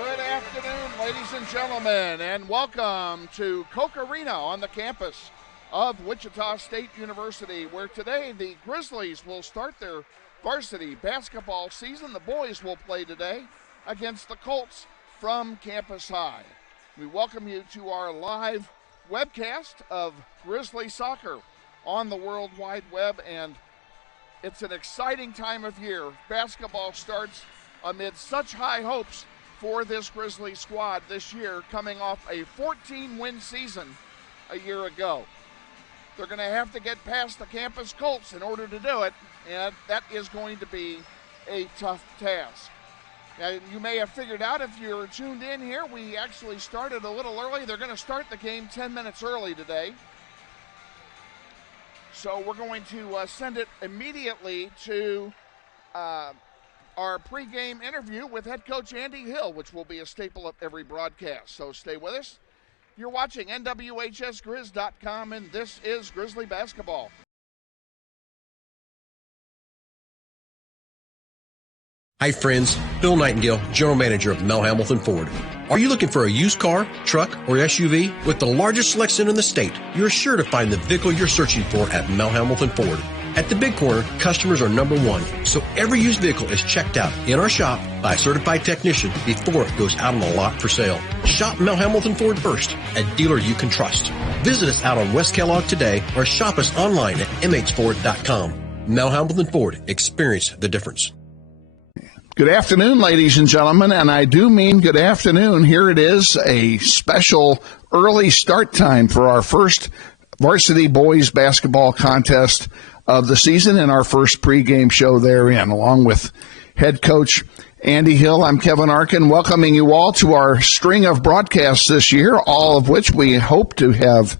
Good afternoon, ladies and gentlemen, and welcome to Koch Arena on the campus of Wichita State University, where today the Grizzlies will start their varsity basketball season. The boys will play today against the Colts from Campus High. We welcome you to our live webcast of Grizzly soccer on the World Wide Web, and it's an exciting time of year. Basketball starts amid such high hopes for this Grizzly squad this year, coming off a 14-win season a year ago. They're going to have to get past the Campus Colts in order to do it, and that is going to be a tough task. Now, you may have figured out if you're tuned in here, we actually started a little early. They're going to start the game 10 minutes early today. So we're going to send it immediately to our pregame interview with head coach Andy Hill, which will be a staple of every broadcast. So stay with us. You're watching NWHSGrizz.com, and this is Grizzly Basketball. Hi friends, Bill Nightingale, General Manager of Mel Hamilton Ford. Are you looking for a used car, truck, or SUV? With the largest selection in the state, you're sure to find the vehicle you're searching for at Mel Hamilton Ford. At the Big Corner, customers are number one, so every used vehicle is checked out in our shop by a certified technician before it goes out on the lot for sale. Shop Mel Hamilton Ford first, a dealer you can trust. Visit us out on West Kellogg today or shop us online at mhford.com. Mel Hamilton Ford, experience the difference. Good afternoon, ladies and gentlemen, and I do mean good afternoon. Here it is, a special early start time for our first varsity boys basketball contest of the season and our first pregame show therein, along with head coach Andy Hill. I'm Kevin Arkin, welcoming you all to our string of broadcasts this year, all of which we hope to have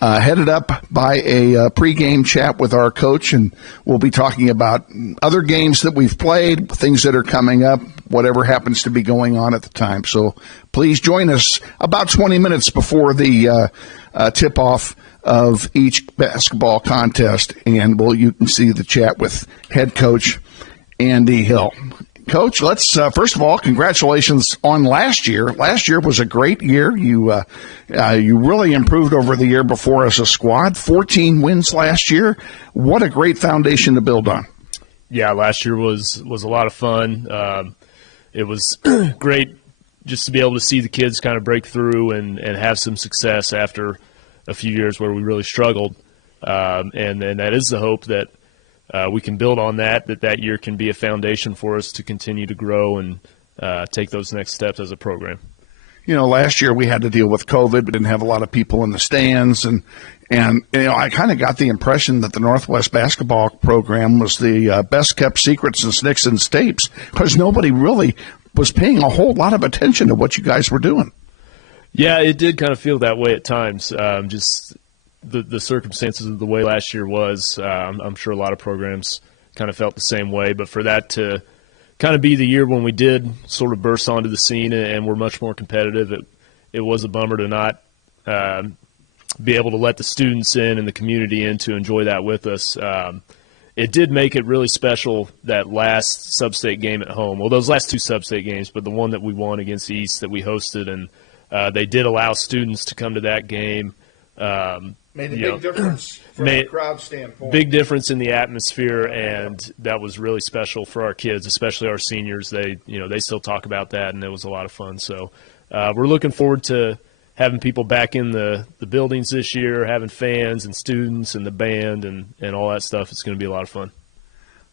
headed up by a pregame chat with our coach, and we'll be talking about other games that we've played, things that are coming up, whatever happens to be going on at the time. So please join us about 20 minutes before the tip-off of each basketball contest, and you can see the chat with head coach Andy Hill. Coach, let's first of all, congratulations on last year. Last year was a great year. You really improved over the year before as a squad. 14 wins last year. What a great foundation to build on. Yeah, last year was a lot of fun. It was great just to be able to see the kids kind of break through and have some success after a few years where we really struggled. And that is the hope that we can build on that year can be a foundation for us to continue to grow and take those next steps as a program. You know, last year we had to deal with COVID. We didn't have a lot of people in the stands, and you know, I kind of got the impression that the Northwest basketball program was the best kept secret since Nixon's tapes, because nobody really was paying a whole lot of attention to what you guys were doing. Yeah, it did kind of feel that way at times. Just the circumstances of the way last year was, I'm sure a lot of programs kind of felt the same way. But for that to kind of be the year when we did sort of burst onto the scene and we're much more competitive, it was a bummer to not be able to let the students in and the community in to enjoy that with us. It did make it really special, that last sub-state game at home. Well, those last two sub-state games, but the one that we won against the East that we hosted, and they did allow students to come to that game. Made a big difference from a crowd standpoint. Big difference in the atmosphere, and that was really special for our kids, especially our seniors. They still talk about that, and it was a lot of fun. So we're looking forward to having people back in the buildings this year, having fans and students and the band and all that stuff. It's going to be a lot of fun.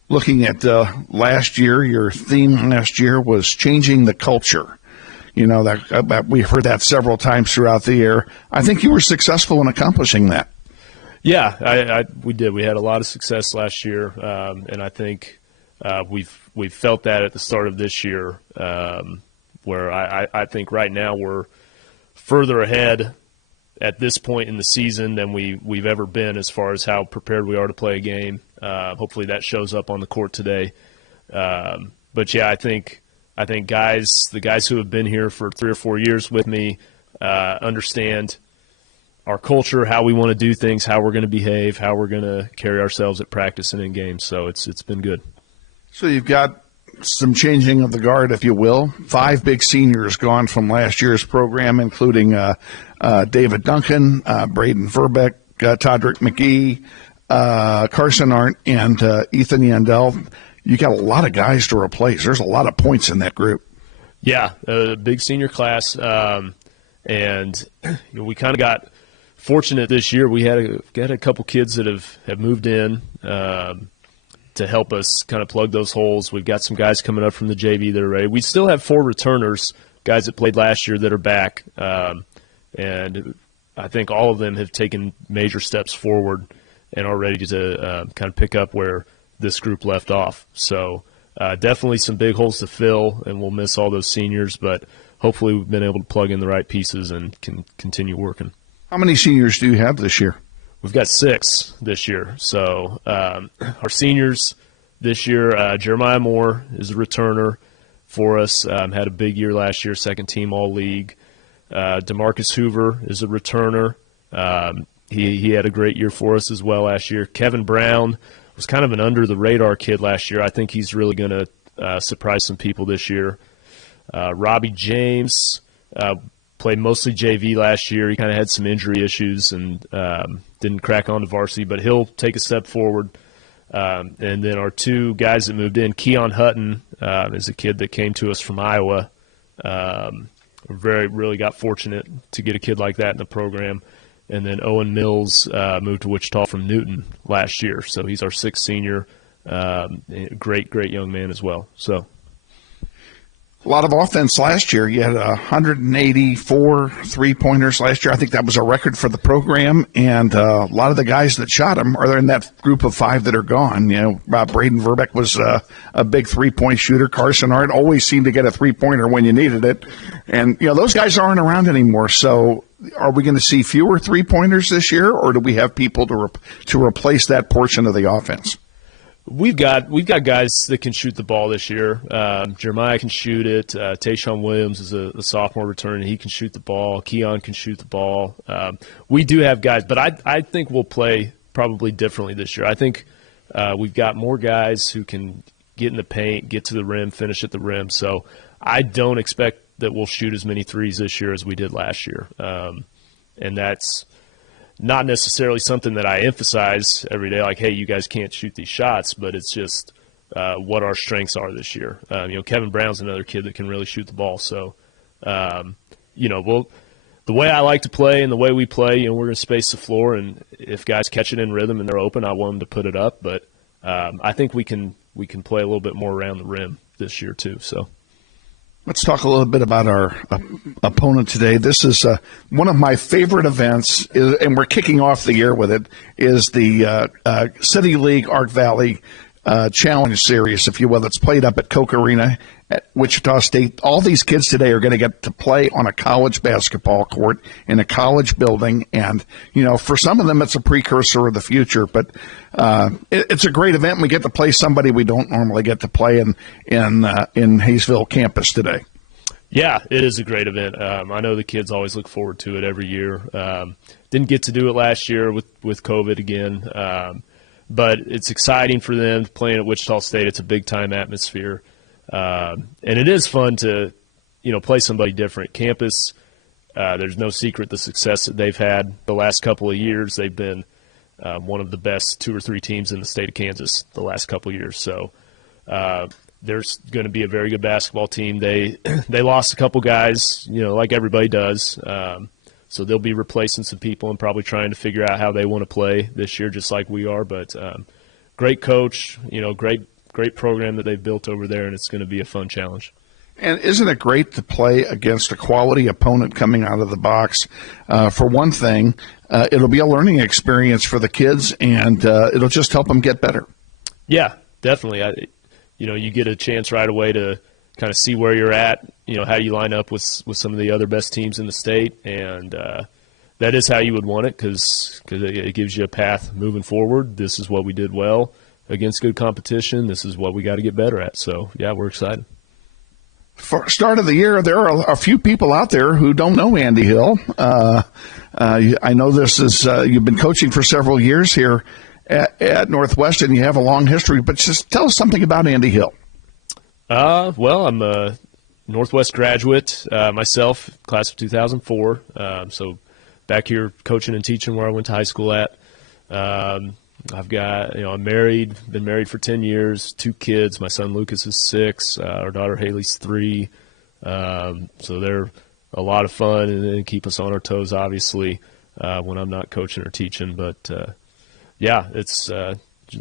Looking at last year, your theme last year was changing the culture. You know, that we've heard that several times throughout the year. I think you were successful in accomplishing that. Yeah, we did. We had a lot of success last year, and I think we've felt that at the start of this year, where I think right now we're further ahead at this point in the season than we've ever been as far as how prepared we are to play a game. Hopefully that shows up on the court today. But yeah, I think the guys who have been here for 3 or 4 years with me understand our culture, how we want to do things, how we're going to behave, how we're going to carry ourselves at practice and in games. So it's been good. So you've got some changing of the guard, if you will. 5 big seniors gone from last year's program, including David Duncan, Braden Verbeck, Todrick McGee, Carson Arndt, and Ethan Yandel. You got a lot of guys to replace. There's a lot of points in that group. Yeah, a big senior class, and we kind of got fortunate this year. We had a couple kids that have moved in to help us kind of plug those holes. We've got some guys coming up from the JV that are ready. We still have 4 returners, guys that played last year that are back, and I think all of them have taken major steps forward and are ready to kind of pick up where this group left off. So definitely some big holes to fill, and we'll miss all those seniors, but hopefully we've been able to plug in the right pieces and can continue working. How many seniors do you have this year? We've got 6 this year. So our seniors this year, Jeremiah Moore is a returner for us. Had a big year last year, second team All-League. DeMarcus Hoover is a returner. He had a great year for us as well last year. Kevin Brown was kind of an under-the-radar kid last year. I think he's really going to surprise some people this year. Robbie James played mostly JV last year. He kind of had some injury issues and didn't crack on to varsity, but he'll take a step forward. And then our 2 guys that moved in, Keon Hutton is a kid that came to us from Iowa. Really got fortunate to get a kid like that in the program. And then Owen Mills moved to Wichita from Newton last year, so he's our 6th senior. Great young man as well. So a lot of offense last year. You had 184 three-pointers last year. I think that was a record for the program, and a lot of the guys that shot them are in that group of 5 that are gone. You know, Braden Verbeck was a big three-point shooter. Carson Arndt always seemed to get a three-pointer when you needed it. And, you know, those guys aren't around anymore. So are we going to see fewer three-pointers this year, or do we have people to replace that portion of the offense? We've got guys that can shoot the ball this year. Jeremiah can shoot it. Tayshawn Williams is a sophomore return, and he can shoot the ball. Keon can shoot the ball. We do have guys, but I think we'll play probably differently this year. I think we've got more guys who can get in the paint, get to the rim, finish at the rim. So I don't expect that we'll shoot as many threes this year as we did last year. And that's not necessarily something that I emphasize every day, like, hey, you guys can't shoot these shots, but it's just what our strengths are this year. Kevin Brown's another kid that can really shoot the ball. So, the way I like to play and the way we play, we're going to space the floor, and if guys catch it in rhythm and they're open, I want them to put it up. But I think we can play a little bit more around the rim this year too. So. Let's talk a little bit about our opponent today. This is one of my favorite events, and we're kicking off the year with it, is the City League Arc Valley Challenge Series, if you will. It's played up at Koch Arena at Wichita State. All these kids today are going to get to play on a college basketball court in a college building, and, for some of them it's a precursor of the future, but it's a great event, and we get to play somebody we don't normally get to play in Hayesville campus today. Yeah, it is a great event. I know the kids always look forward to it every year. Didn't get to do it last year with COVID again, but it's exciting for them playing at Wichita State. It's a big-time atmosphere. And it is fun to, play somebody different. Campus, there's no secret the success that they've had the last couple of years. They've been one of the best 2 or 3 teams in the state of Kansas the last couple of years. So there's going to be a very good basketball team. They lost a couple guys, like everybody does. So they'll be replacing some people and probably trying to figure out how they want to play this year, just like we are. But great coach, great program that they've built over there, and it's going to be a fun challenge. And isn't it great to play against a quality opponent coming out of the box? For one thing, it'll be a learning experience for the kids, and it'll just help them get better. Yeah, definitely. You get a chance right away to kind of see where you're at, how you line up with some of the other best teams in the state, and that is how you would want it because it gives you a path moving forward. This is what we did well against good competition. This is what we got to get better at. So, yeah, we're excited. For start of the year, there are a few people out there who don't know Andy Hill. I know this is you've been coaching for several years here at Northwestern. You have a long history, but just tell us something about Andy Hill. Well, I'm a Northwest graduate myself, class of 2004. So back here coaching and teaching where I went to high school at. I've got, I'm married, been married for 10 years, 2 kids. My son Lucas is 6, our daughter Haley's 3. So they're a lot of fun and keep us on our toes, obviously, when I'm not coaching or teaching. But, it's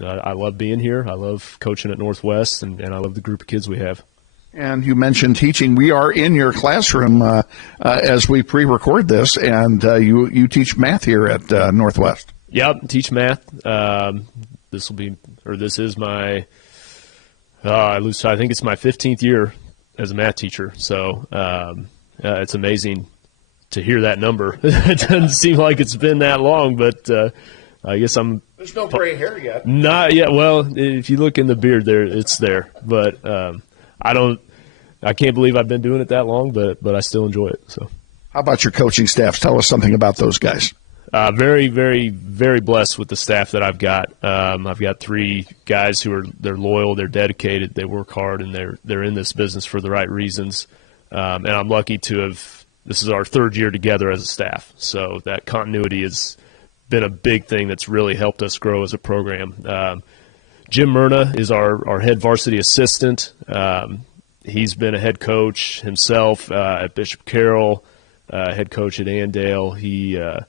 I love being here. I love coaching at Northwest, and I love the group of kids we have. And you mentioned teaching. We are in your classroom as we pre-record this, and you teach math here at Northwest. Yep, teach math. This is my, I think it's my 15th year as a math teacher. So it's amazing to hear that number. It doesn't seem like it's been that long, but I guess There's no gray hair yet. Not yet. Well, if you look in the beard there, it's there. But I can't believe I've been doing it that long, but I still enjoy it. So, how about your coaching staffs? Tell us something about those guys. Very, very, very blessed with the staff that I've got. I've got 3 guys they're loyal, they're dedicated, they work hard, and they're in this business for the right reasons. And I'm lucky to have. This is our 3rd year together as a staff, so that continuity has been a big thing that's really helped us grow as a program. Jim Myrna is our head varsity assistant. He's been a head coach himself at Bishop Carroll, head coach at Andale.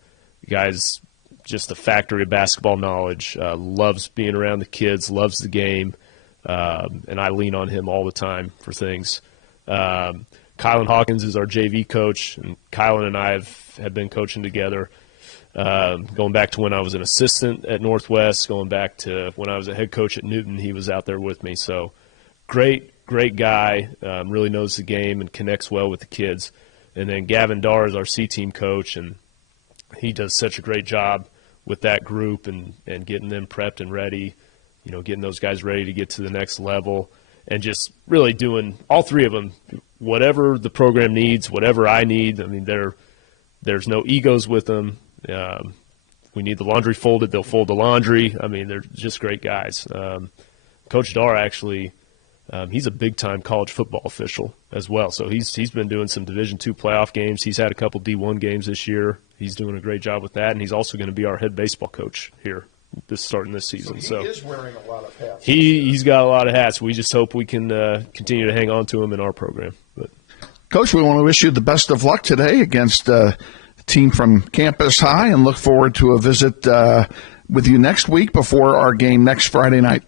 Guy's just a factory of basketball knowledge, loves being around the kids, loves the game, and I lean on him all the time for things. Kylan Hawkins is our JV coach, and Kylan and I have been coaching together going back to when I was an assistant at Northwest, going back to when I was a head coach at Newton. He was out there with me. So great guy, really knows the game and connects well with the kids. And then Gavin Darr is our C-team coach, and he does such a great job with that group and getting them prepped and ready, getting those guys ready to get to the next level, and just really doing, all 3 of them, whatever the program needs, whatever I need. I mean, there's no egos with them. We need the laundry folded, they'll fold the laundry. I mean, they're just great guys. Coach Darr actually, he's a big-time college football official as well. So he's been doing some Division II playoff games. He's had a couple D1 games this year. He's doing a great job with that, and he's also going to be our head baseball coach here starting this season. So he is wearing a lot of hats. He's got a lot of hats. We just hope we can continue to hang on to him in our program. But Coach, we want to wish you the best of luck today against a team from Campus High, and look forward to a visit with you next week before our game next Friday night.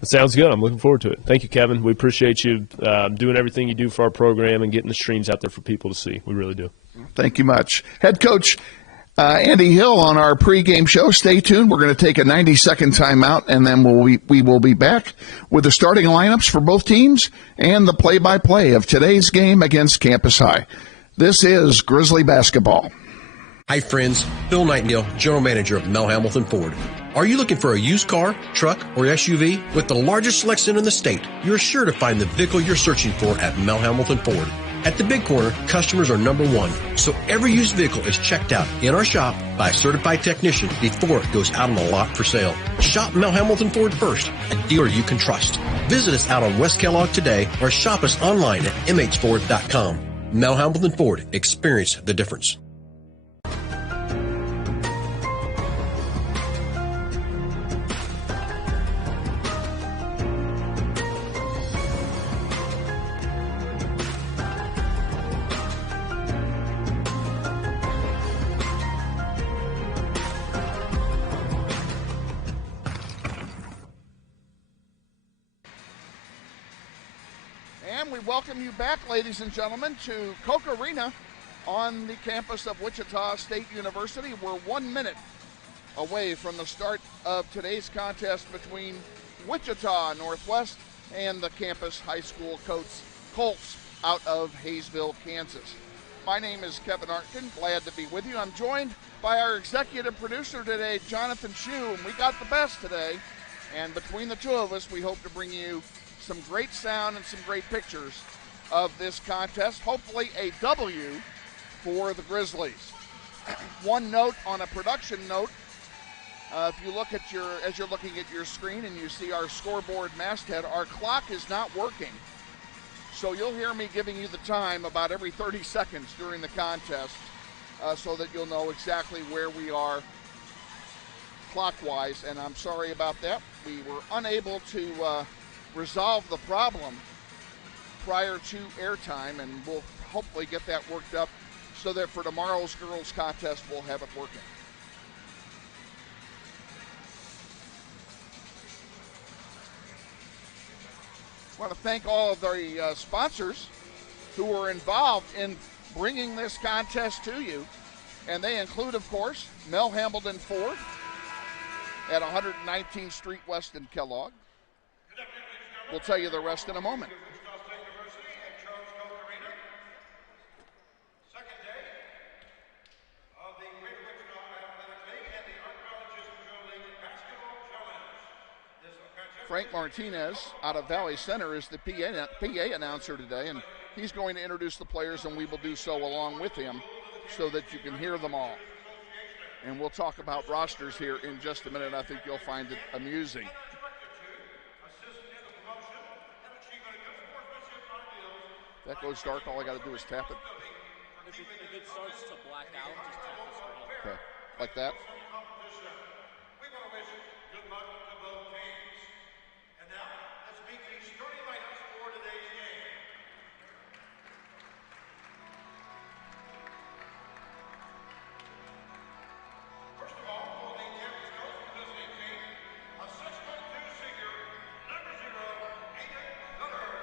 That sounds good. I'm looking forward to it. Thank you, Kevin. We appreciate you doing everything you do for our program and getting the streams out there for people to see. We really do. Thank you much. Head coach Andy Hill on our pregame show. Stay tuned. We're going to take a 90-second timeout, and then we will be back with the starting lineups for both teams and the play-by-play of today's game against Campus High. This is Grizzly basketball. Hi, friends. Bill Nightingale, General Manager of Mel Hamilton Ford. Are you looking for a used car, truck, or SUV? With the largest selection in the state, you're sure to find the vehicle you're searching for at Mel Hamilton Ford. At the Big Corner, customers are number 1, so every used vehicle is checked out in our shop by a certified technician before it goes out on the lot for sale. Shop Mel Hamilton Ford first, a dealer you can trust. Visit us out on West Kellogg today or shop us online at mhford.com. Mel Hamilton Ford, experience the difference. We welcome you back, ladies and gentlemen, to Koch Arena on the campus of Wichita State University. We're 1 minute away from the start of today's contest between Wichita Northwest and the campus high school Colts out of Hayesville, Kansas. My name is Kevin Arkin. Glad to be with you. I'm joined by our executive producer today, Jonathan Schieu, and we got the best today. And between the 2 of us, we hope to bring you some great sound and some great pictures of this contest. Hopefully a W for the Grizzlies. One note on a production note, if you look at as you're looking at your screen and you see our scoreboard masthead, our clock is not working So you'll hear me giving you the time about every 30 seconds during the contest so that you'll know exactly where we are clockwise, and I'm sorry about that. We were unable to resolve the problem prior to airtime, and we'll hopefully get that worked up so that for tomorrow's girls contest we'll have it working. I want to thank all of the sponsors who were involved in bringing this contest to you, and they include, of course, Mel Hambledon Ford at 119th Street West in Kellogg. We'll tell you the rest in a moment. Wichita State University and Koch Arena. Second day of the Greater Wichita Athletic League and the GWAL-AVCTL Challenge. Frank Martinez out of Valley Center is the PA announcer today, and he's going to introduce the players, and we will do so along with him so that you can hear them all. And we'll talk about rosters here in just a minute. I think you'll find it amusing. That goes dark. All I got to do is tap it. If it starts to black out, just tap the screen. Okay, like that. We want to wish good luck to both teams. And now, let's meet the starting lineups for today's game. First of all, for the campus coach for this team, a 6'2" senior, number 0, Aiden Sutter.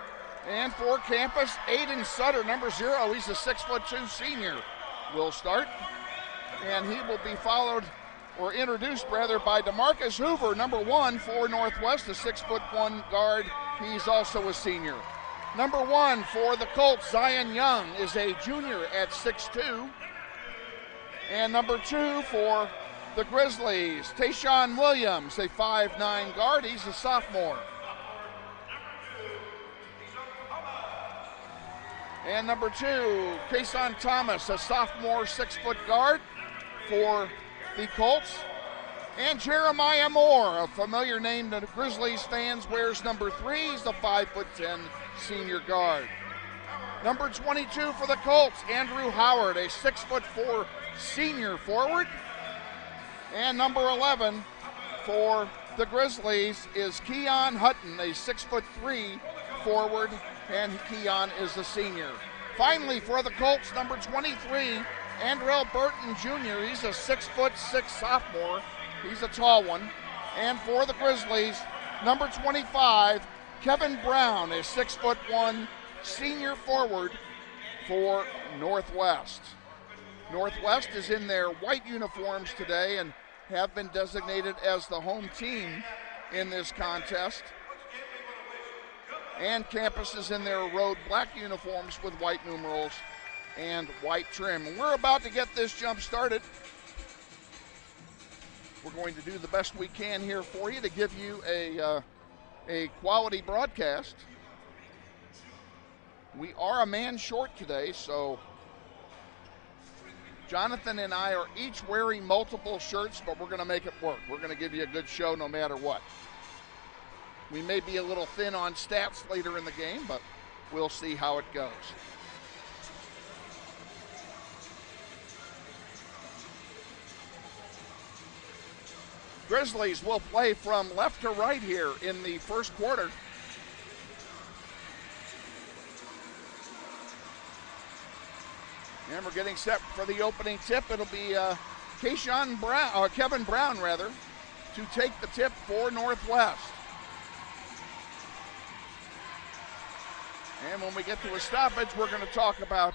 And for campus, Aiden Sutter, number 0. He's a 6'2" senior. Will start. And he will be followed, or introduced rather, by DeMarcus Hoover, number 1 for Northwest, a 6'1" guard. He's also a senior. Number 1 for the Colts, Zion Young, is a junior at 6'2". And number 2 for the Grizzlies, Tayshawn Williams, a 5'9" guard. He's a sophomore. And number 2, Kason Thomas, a sophomore 6-foot guard for the Colts. And Jeremiah Moore, a familiar name to the Grizzlies fans, wears number 3. He's the 5'10" senior guard. Number 22 for the Colts, Andrew Howard, a 6'4" senior forward. And number 11 for the Grizzlies is Keon Hutton, a 6'3" forward, and Keon is a senior. Finally, for the Colts, number 23, Andrell Burton Jr. He's a 6'6" sophomore. He's a tall one. And for the Grizzlies, number 25, Kevin Brown, a 6'1" senior forward for Northwest. Northwest is in their white uniforms today and have been designated as the home team in this contest. And campus is in their road black uniforms with white numerals and white trim. And we're about to get this jump started. We're going to do the best we can here for you to give you a quality broadcast. We are a man short today, so Jonathan and I are each wearing multiple shirts, but we're going to make it work. We're going to give you a good show no matter what. We may be a little thin on stats later in the game, but we'll see how it goes. Grizzlies will play from left to right here in the first quarter. And we're getting set for the opening tip. It'll be Kevin Brown, to take the tip for Northwest. And when we get to a stoppage, we're going to talk about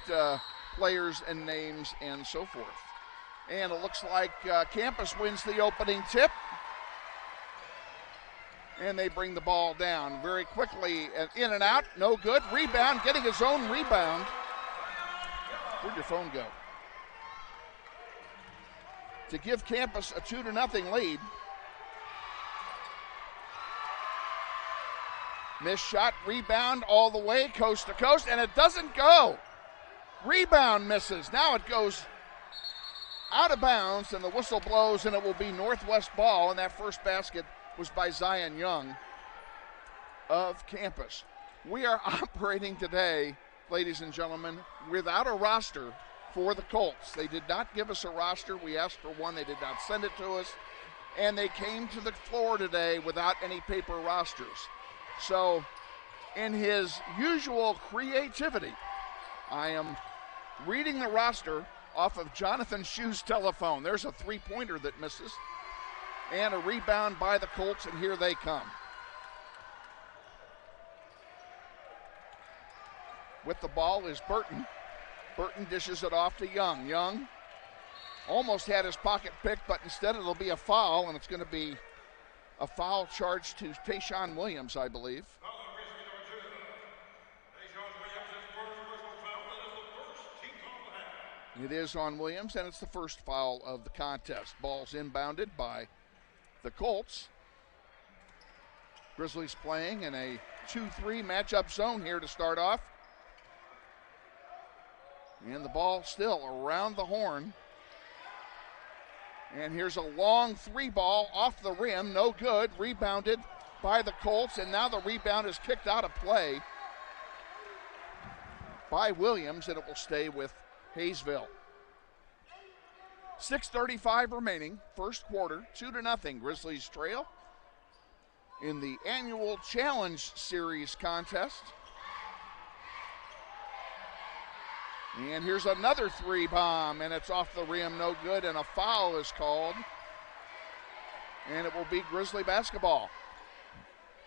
players and names and so forth. And it looks like campus wins the opening tip. And they bring the ball down very quickly. And in and out, no good. Rebound, getting his own rebound. Where'd your phone go? To give campus a 2-0 lead. Missed shot, rebound all the way, coast to coast, and it doesn't go. Rebound misses. Now it goes out of bounds, and the whistle blows, and it will be Northwest ball, and that first basket was by Zion Young of campus. We are operating today, ladies and gentlemen, without a roster for the Colts. They did not give us a roster. We asked for one. They did not send it to us. And they came to the floor today without any paper rosters. So, in his usual creativity, I am reading the roster off of Jonathan Schieu's telephone. There's a three-pointer that misses. And a rebound by the Colts, and here they come. With the ball is Burton. Burton dishes it off to Young. Young almost had his pocket picked, but instead it'll be a foul, and it's going to be a foul charge to Tayshawn Williams, I believe. Foul on Grizzly number 2. Tayshawn Williams, his first personal foul. That is the first team foul of the half. It is on Williams, and it's the first foul of the contest. Ball's inbounded by the Colts. Grizzlies playing in a 2-3 matchup zone here to start off. And the ball still around the horn. And here's a long three ball off the rim, no good. Rebounded by the Colts, and now the rebound is kicked out of play by Williams, and it will stay with Hayesville. 6:35 remaining, first quarter, 2-0. Grizzlies trail in the annual Challenge Series contest. And here's another three bomb, and it's off the rim, no good, and a foul is called. And it will be Grizzly basketball.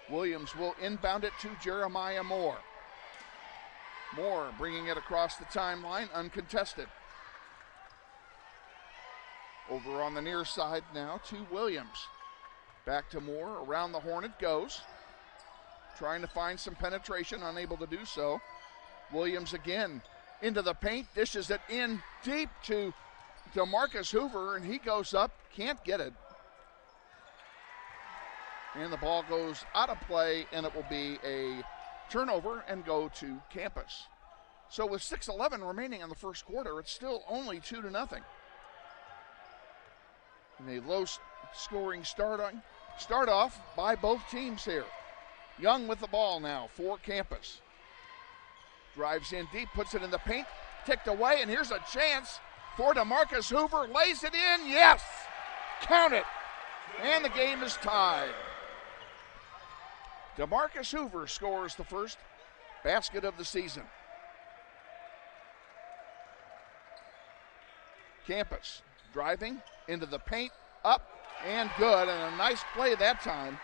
Williams will inbound it to Jeremiah Moore. Moore bringing it across the timeline, uncontested. Over on the near side now to Williams. Back to Moore, around the horn it goes. Trying to find some penetration, unable to do so. Williams again into the paint, dishes it in deep to DeMarcus Hoover, and he goes up, can't get it. And the ball goes out of play, and it will be a turnover and go to Campus. So with 6:11 remaining in the first quarter, it's still only 2-0. And a low-scoring start off by both teams here. Young with the ball now for Campus. Drives in deep, puts it in the paint, ticked away, and here's a chance for DeMarcus Hoover. Lays it in, yes! Count it! And the game is tied. DeMarcus Hoover scores the first basket of the season. Campus driving into the paint, up and good, and a nice play that time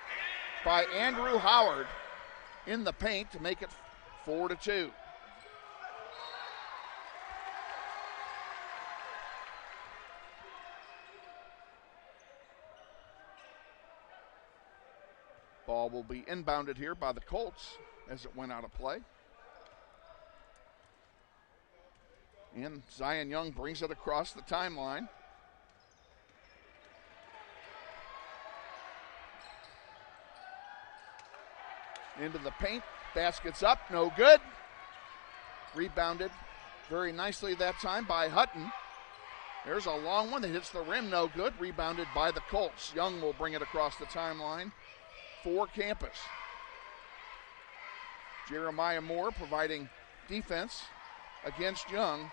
by Andrew Howard in the paint to make it 4-2. Ball will be inbounded here by the Colts as it went out of play. And Zion Young brings it across the timeline. Into the paint, basket's up, no good. Rebounded very nicely that time by Hutton. There's a long one that hits the rim, no good. Rebounded by the Colts. Young will bring it across the timeline for Campus. Jeremiah Moore providing defense against Young,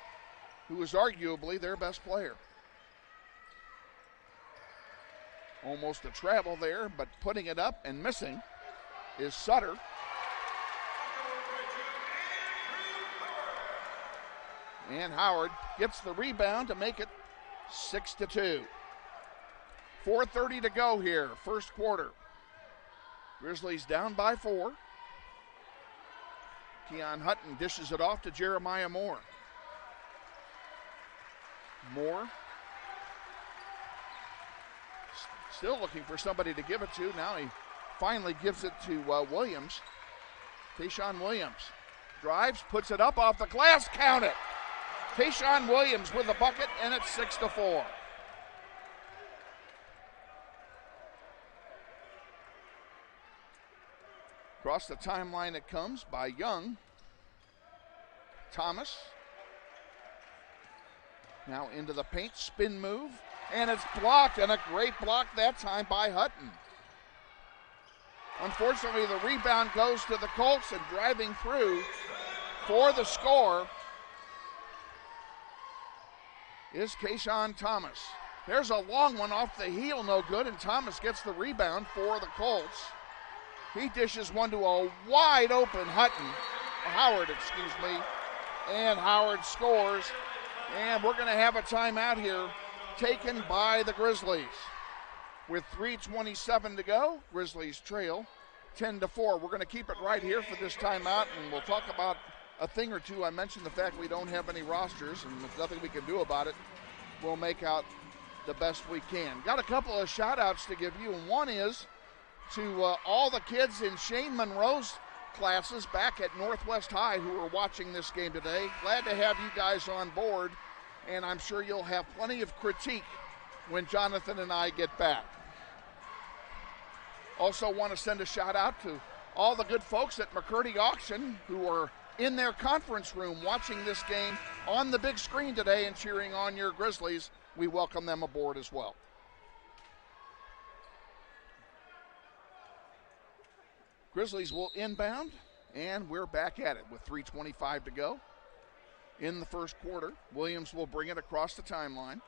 who is arguably their best player. Almost a travel there, but putting it up and missing is Sutter. And Howard gets the rebound to make it 6-2. 4:30 to go here, first quarter. Grizzlies down by 4. Keon Hutton dishes it off to Jeremiah Moore. Moore still looking for somebody to give it to. Now he finally gives it to Williams. Tayshawn Williams drives, puts it up off the glass, count it. Tayshawn Williams with the bucket, and it's 6-4. Across the timeline it comes by Young. Thomas. Now into the paint, spin move, and it's blocked, and a great block that time by Hutton. Unfortunately, the rebound goes to the Colts, and driving through for the score is Kayshawn Thomas. There's a long one off the heel, no good, and Thomas gets the rebound for the Colts. He dishes one to a wide open Howard, and Howard scores. And we're going to have a timeout here taken by the Grizzlies. With 3:27 to go, Grizzlies trail 10-4. We're going to keep it right here for this timeout, and we'll talk about a thing or two. I mentioned the fact we don't have any rosters, and there's nothing we can do about it. We'll make out the best we can. Got a couple of shout-outs to give you, and one is to all the kids in Shane Monroe's classes back at Northwest High who are watching this game today. Glad to have you guys on board, and I'm sure you'll have plenty of critique when Jonathan and I get back. Also want to send a shout out to all the good folks at McCurdy Auction who are in their conference room watching this game on the big screen today and cheering on your Grizzlies. We welcome them aboard as well. Grizzlies will inbound, and we're back at it with 3:25 to go in the first quarter. Williams will bring it across the timeline.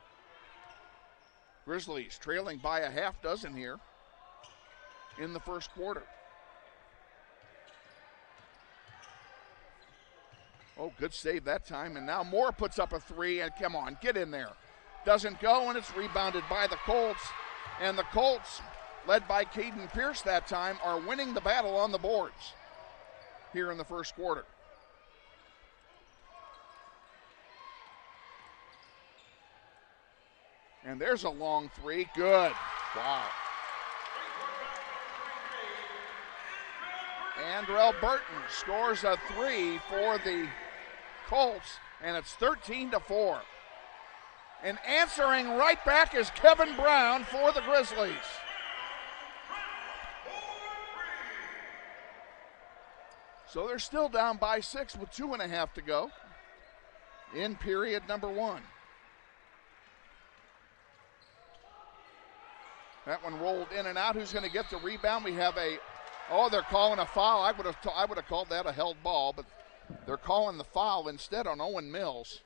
Grizzlies trailing by a half dozen here in the first quarter. Oh, good save that time, and now Moore puts up a three, and come on, get in there. Doesn't go, and it's rebounded by the Colts, and the Colts, led by Caden Pierce that time, are winning the battle on the boards here in the first quarter. And there's a long three. Good. Wow. Andrell Burton scores a three for the Colts, and it's 13-4. And answering right back is Kevin Brown for the Grizzlies. So they're still down by 6 with 2.5 to go in period number 1. That one rolled in and out. Who's going to get the rebound? We have they're calling a foul. I would have called that a held ball, but they're calling the foul instead on Owen Mills.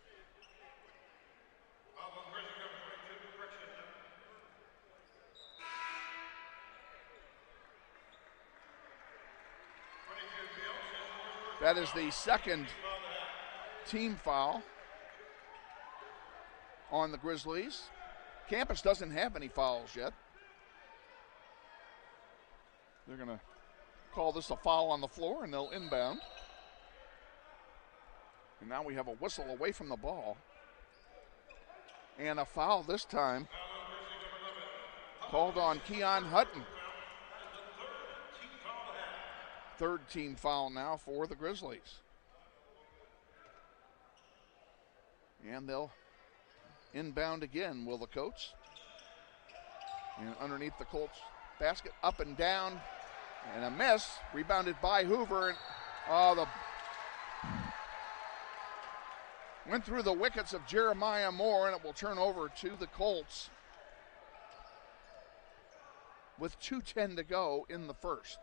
That is the second team foul on the Grizzlies. Campus doesn't have any fouls yet. They're going to call this a foul on the floor, and they'll inbound. And now we have a whistle away from the ball. And a foul this time called on Keon Hutton. Third team foul now for the Grizzlies. And they'll inbound again, will the Coats. And underneath the Colts basket, up and down, and a miss, rebounded by Hoover. And went through the wickets of Jeremiah Moore, and it will turn over to the Colts with 2:10 to go in the first.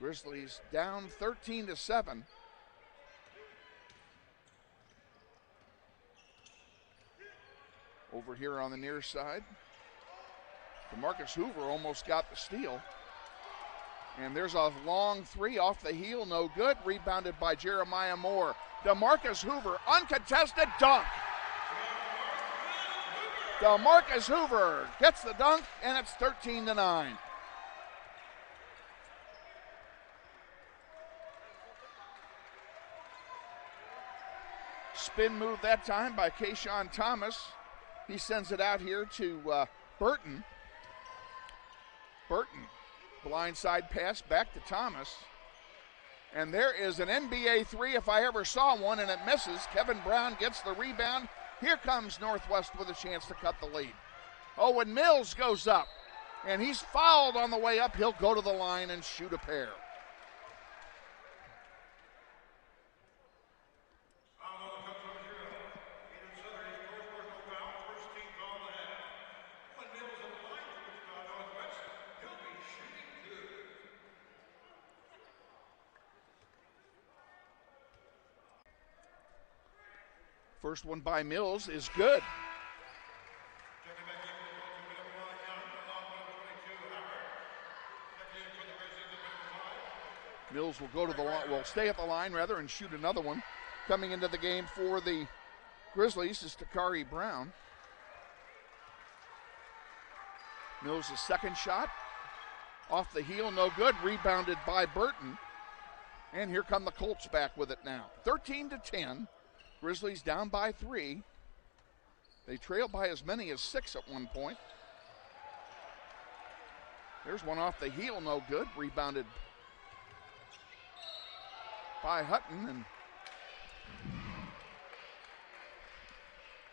Grizzlies down 13-7. Over here on the near side, DeMarcus Hoover almost got the steal. And there's a long three off the heel, no good. Rebounded by Jeremiah Moore. DeMarcus Hoover, uncontested dunk. DeMarcus Hoover gets the dunk, and it's 13-9. Spin move that time by Kayshawn Thomas. He sends it out here to Burton. Burton, blindside pass back to Thomas. And there is an NBA three if I ever saw one, and it misses. Kevin Brown gets the rebound. Here comes Northwest with a chance to cut the lead. Owen Mills goes up, and he's fouled on the way up. He'll go to the line and shoot a pair. First one by Mills is good. Mills will go to the line, will stay at the line rather, and shoot another one. Coming into the game for the Grizzlies is Takari Brown. Mills' second shot. Off the heel, no good. Rebounded by Burton. And here come the Colts back with it now. 13-10. Grizzlies down by 3. They trailed by as many as 6 at one point. There's one off the heel, no good. Rebounded by Hutton, and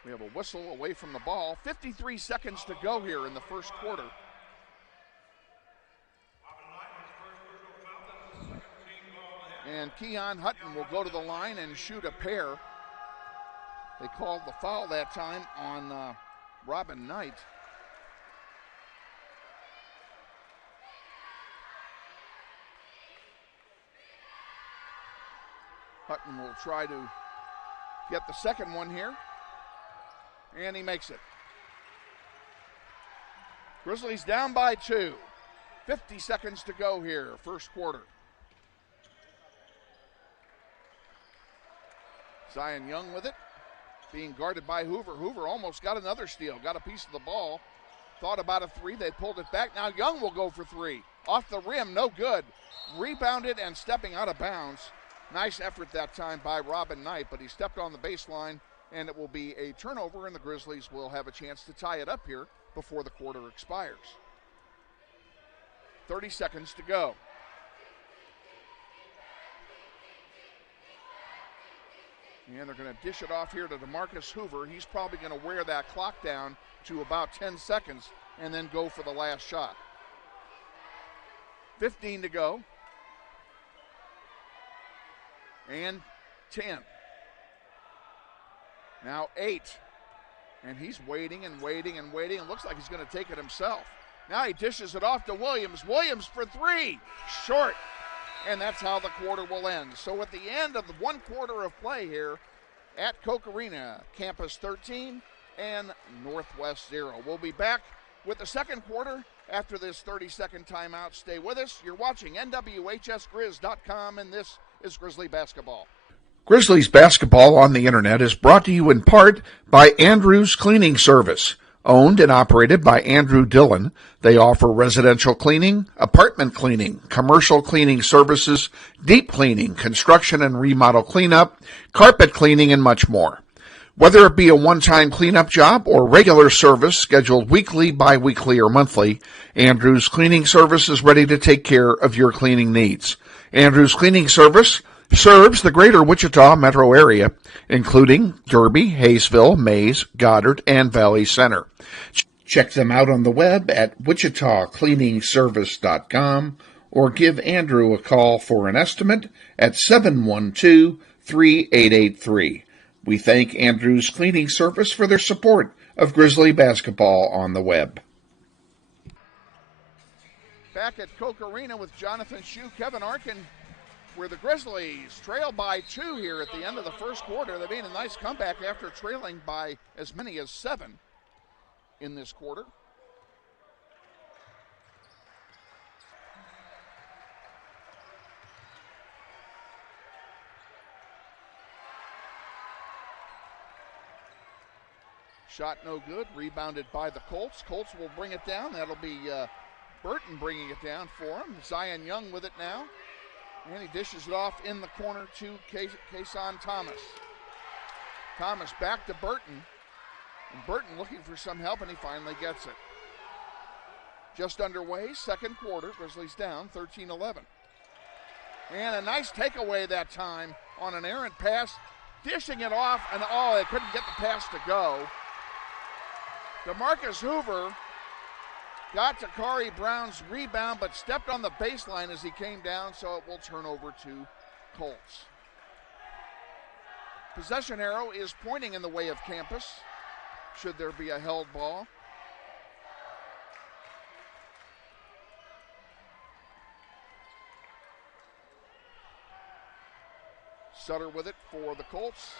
we have a whistle away from the ball. 53 seconds to go here in the first quarter. And Keon Hutton will go to the line and shoot a pair. They called the foul that time on Robin Knight. Hutton will try to get the second one here, and he makes it. Grizzlies down by 2. 50 seconds to go here, first quarter. Zion Young with it, being guarded by Hoover. Hoover almost got another steal, got a piece of the ball. Thought about a 3, they pulled it back. Now Young will go for 3. Off the rim, no good. Rebounded and stepping out of bounds. Nice effort that time by Robin Knight, but he stepped on the baseline, and it will be a turnover, and the Grizzlies will have a chance to tie it up here before the quarter expires. 30 seconds to go. And they're going to dish it off here to DeMarcus Hoover. He's probably going to wear that clock down to about 10 seconds and then go for the last shot. 15 to go. And 10. Now 8. And he's waiting and waiting and waiting. It looks like he's going to take it himself. Now he dishes it off to Williams. Williams for 3. Short. And that's how the quarter will end. So at the end of the 1 quarter of play here at Koch Arena, Campus 13 and Northwest 0. We'll be back with the second quarter after this 30-second timeout. Stay with us. You're watching NWHSGrizz.com, and this is Grizzly Basketball. Grizzlies Basketball on the Internet is brought to you in part by Andrews Cleaning Service. Owned and operated by Andrew Dillon, they offer residential cleaning, apartment cleaning, commercial cleaning services, deep cleaning, construction and remodel cleanup, carpet cleaning, and much more. Whether it be a one-time cleanup job or regular service scheduled weekly, bi-weekly, or monthly, Andrews Cleaning Service is ready to take care of your cleaning needs. Andrews Cleaning Service serves the greater Wichita metro area, including Derby, Hayesville, Mays, Goddard, and Valley Center. Check them out on the web at wichitacleaningservice.com or give Andrew a call for an estimate at 712-3883. We thank Andrew's Cleaning Service for their support of Grizzly Basketball on the web. Back at Koch Arena with Jonathan Schieu, Kevin Arkin, where the Grizzlies trail by 2 here at the end of the first quarter. They made a nice comeback after trailing by as many as 7 in this quarter. Shot no good, rebounded by the Colts. Colts will bring it down. That'll be Burton bringing it down for him. Zion Young with it now. And he dishes it off in the corner to Kason Thomas. Thomas back to Burton. And Burton looking for some help, and he finally gets it. Just underway, second quarter. Grizzlies down 13-11. And a nice takeaway that time on an errant pass. Dishing it off, and they couldn't get the pass to go. DeMarcus Hoover got Takari Brown's rebound, but stepped on the baseline as he came down, so it will turn over to Colts. Possession arrow is pointing in the way of Campus, should there be a held ball. Sutter with it for the Colts.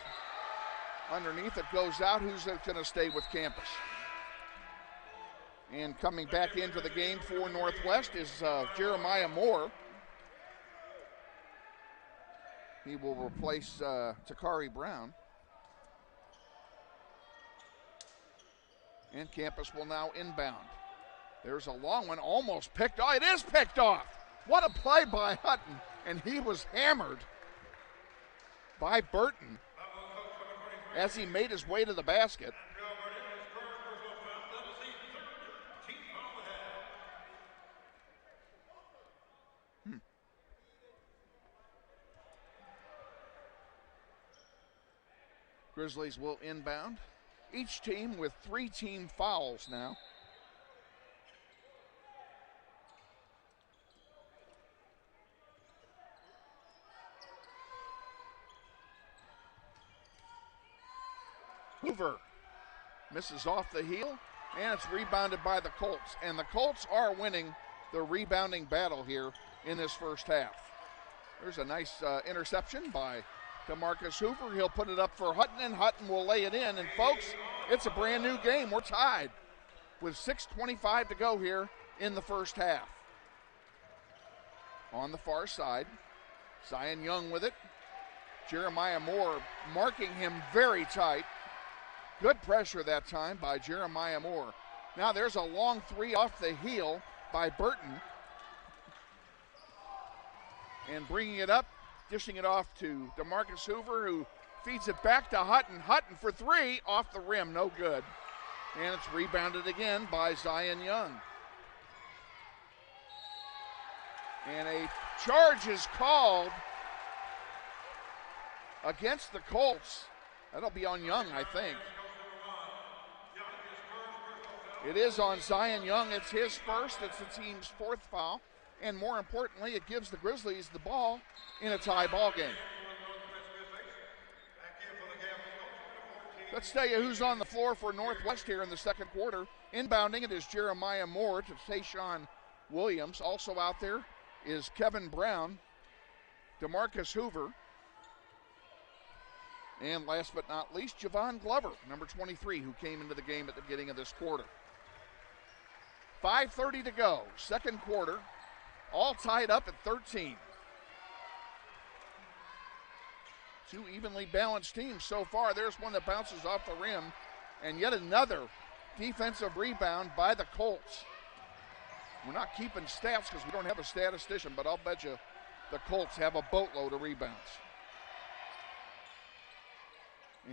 Underneath it goes out. Who's going to stay with campus? And coming back into the game for Northwest is Jeremiah Moore. He will replace Takari Brown. And campus will now inbound. There's a long one, almost picked off. It is picked off. What a play by Hutton. And he was hammered by Burton as he made his way to the basket. Grizzlies will inbound. Each team with 3 team fouls now. Hoover misses off the heel, and it's rebounded by the Colts. And the Colts are winning the rebounding battle here in this first half. There's a nice interception by DeMarcus Hoover. He'll put it up for Hutton, and Hutton will lay it in. And folks, it's a brand new game. We're tied with 6:25 to go here in the first half. On the far side, Zion Young with it. Jeremiah Moore marking him very tight. Good pressure that time by Jeremiah Moore. Now there's a long 3 off the heel by Burton. And bringing it up, dishing it off to DeMarcus Hoover, who feeds it back to Hutton. Hutton for 3, off the rim, no good. And it's rebounded again by Zion Young. And a charge is called against the Colts. That'll be on Young, I think. It is on Zion Young. It's his first. It's the team's 4th foul. And more importantly, it gives the Grizzlies the ball in a tie ball game. Let's tell you who's on the floor for Northwest here in the second quarter. Inbounding it is Jeremiah Moore to Tayshawn Williams. Also out there is Kevin Brown, DeMarcus Hoover, and last but not least, Javon Glover, number 23, who came into the game at the beginning of this quarter. 5:30 to go, second quarter, all tied up at 13. 2 evenly balanced teams so far. There's one that bounces off the rim, and yet another defensive rebound by the Colts. We're not keeping stats because we don't have a statistician, but I'll bet you the Colts have a boatload of rebounds.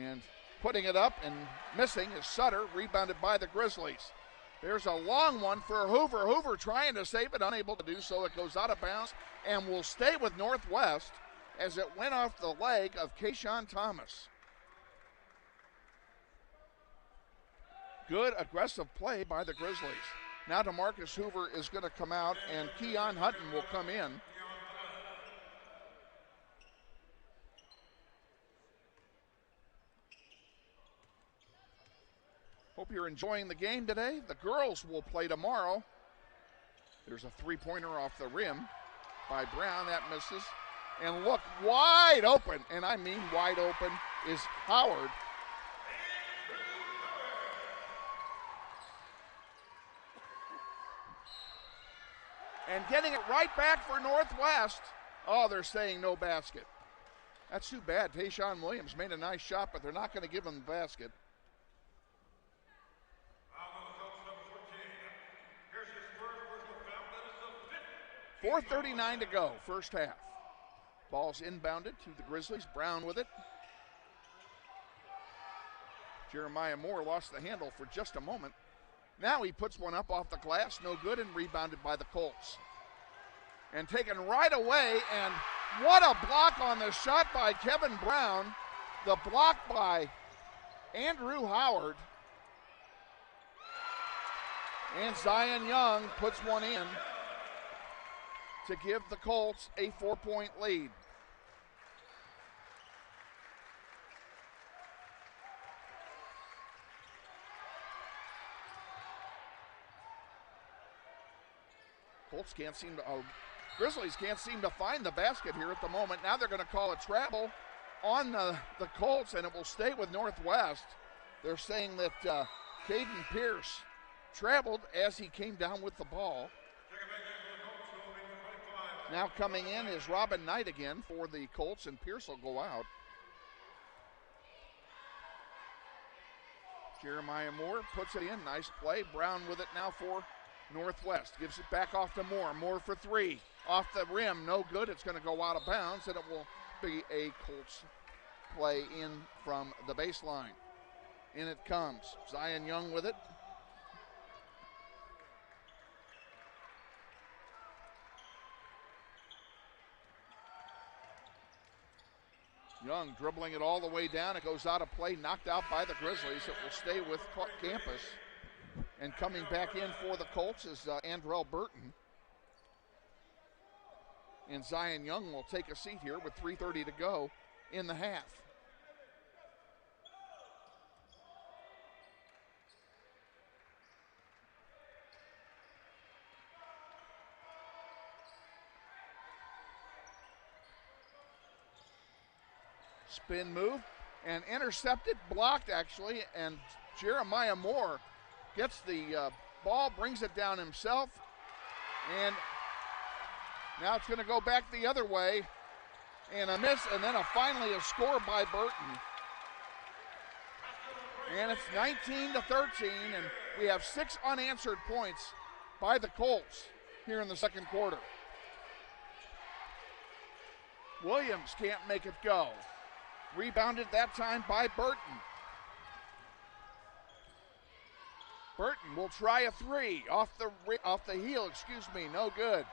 And putting it up and missing is Sutter, rebounded by the Grizzlies. There's a long one for Hoover. Hoover trying to save it, unable to do so. It goes out of bounds and will stay with Northwest as it went off the leg of Kayshawn Thomas. Good aggressive play by the Grizzlies. Now DeMarcus Hoover is going to come out and Keon Hutton will come in. Hope you're enjoying the game today. The girls will play tomorrow. There's a 3-pointer off the rim by Brown. That misses. And look, wide open, and I mean wide open, is Howard. And getting it right back for Northwest. Oh, they're saying no basket. That's too bad. Tayshawn Williams made a nice shot, but they're not going to give him the basket. 4:39 to go, first half. Ball's inbounded to the Grizzlies. Brown with it. Jeremiah Moore lost the handle for just a moment. Now he puts one up off the glass, no good, and rebounded by the Colts. And taken right away, and what a block on the shot by Kevin Brown. The block by Andrew Howard. And Zion Young puts one in to give the Colts a 4-point lead. Grizzlies can't seem to find the basket here at the moment. Now they're going to call a travel on the Colts, and it will stay with Northwest. They're saying that Caden Pierce traveled as he came down with the ball. Now coming in is Robin Knight again for the Colts, and Pierce will go out. Jeremiah Moore puts it in. Nice play. Brown with it now for Northwest. Gives it back off to Moore. Moore for three. Off the rim. No good. It's going to go out of bounds, and it will be a Colts play in from the baseline. In it comes. Zion Young with it. Young dribbling it all the way down. It goes out of play, knocked out by the Grizzlies. It will stay with Koch Campus. And coming back in for the Colts is Andrell Burton. And Zion Young will take a seat here with 3:30 to go in the half. Spin move and intercepted, blocked actually, and Jeremiah Moore gets the ball, brings it down himself, and now it's going to go back the other way, and a miss, and then finally a score by Burton. And it's 19-13, and we have 6 unanswered points by the Colts here in the second quarter. Williams can't make it go. Rebounded that time by Burton. Burton will try a three off the heel, no good.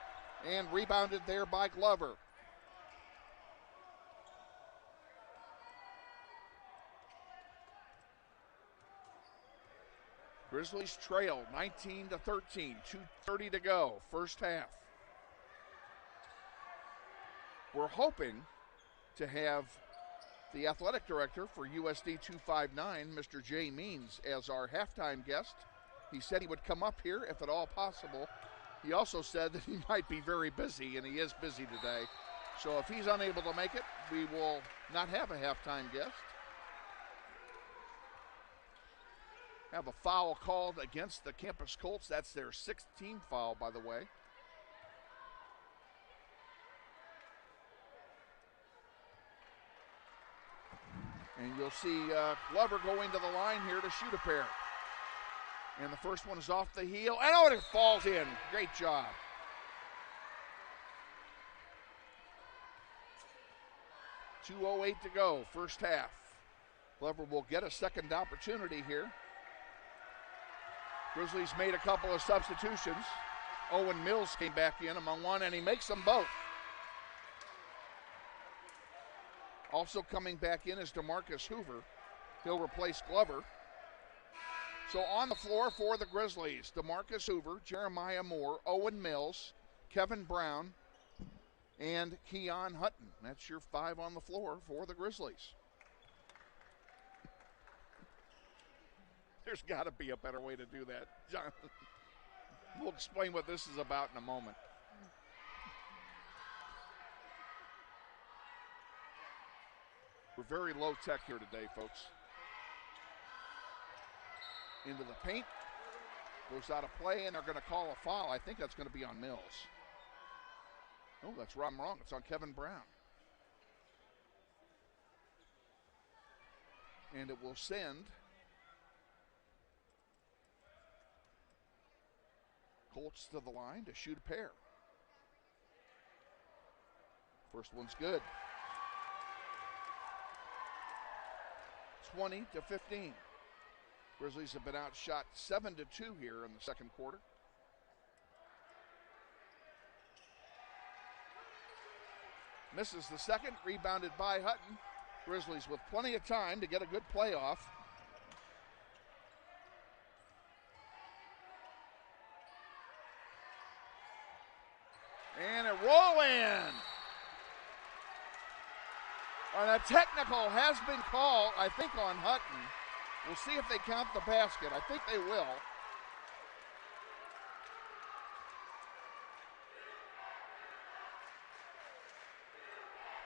And rebounded there by Glover. Grizzlies trail 19-13, 2:30 to go, first half. We're hoping to have the athletic director for USD 259, Mr. Jay Means, as our halftime guest. He said he would come up here if at all possible. He also said that he might be very busy, and he is busy today. So if he's unable to make it, we will not have a halftime guest. Have a foul called against the Campus Colts. That's their 6th team foul, by the way. And you'll see Glover going to the line here to shoot a pair. And the first one is off the heel. And it falls in. Great job. .208 to go, first half. Glover will get a second opportunity here. Grizzlies made a couple of substitutions. Owen Mills came back in among one, and he makes them both. Also coming back in is DeMarcus Hoover. He'll replace Glover. So on the floor for the Grizzlies, DeMarcus Hoover, Jeremiah Moore, Owen Mills, Kevin Brown, and Keon Hutton. That's your 5 on the floor for the Grizzlies. There's got to be a better way to do that, Jonathan. We'll explain what this is about in a moment. We're very low tech here today, folks. Into the paint. Goes out of play, and they're going to call a foul. I think that's going to be on Mills. Oh, that's wrong. I'm wrong. It's on Kevin Brown. And it will send Colts to the line to shoot a pair. First one's good. 20-15. Grizzlies have been outshot 7-2 here in the second quarter. Misses the second, rebounded by Hutton. Grizzlies with plenty of time to get a good play off. And a roll in. And a technical has been called, I think, on Hutton. We'll see if they count the basket. I think they will.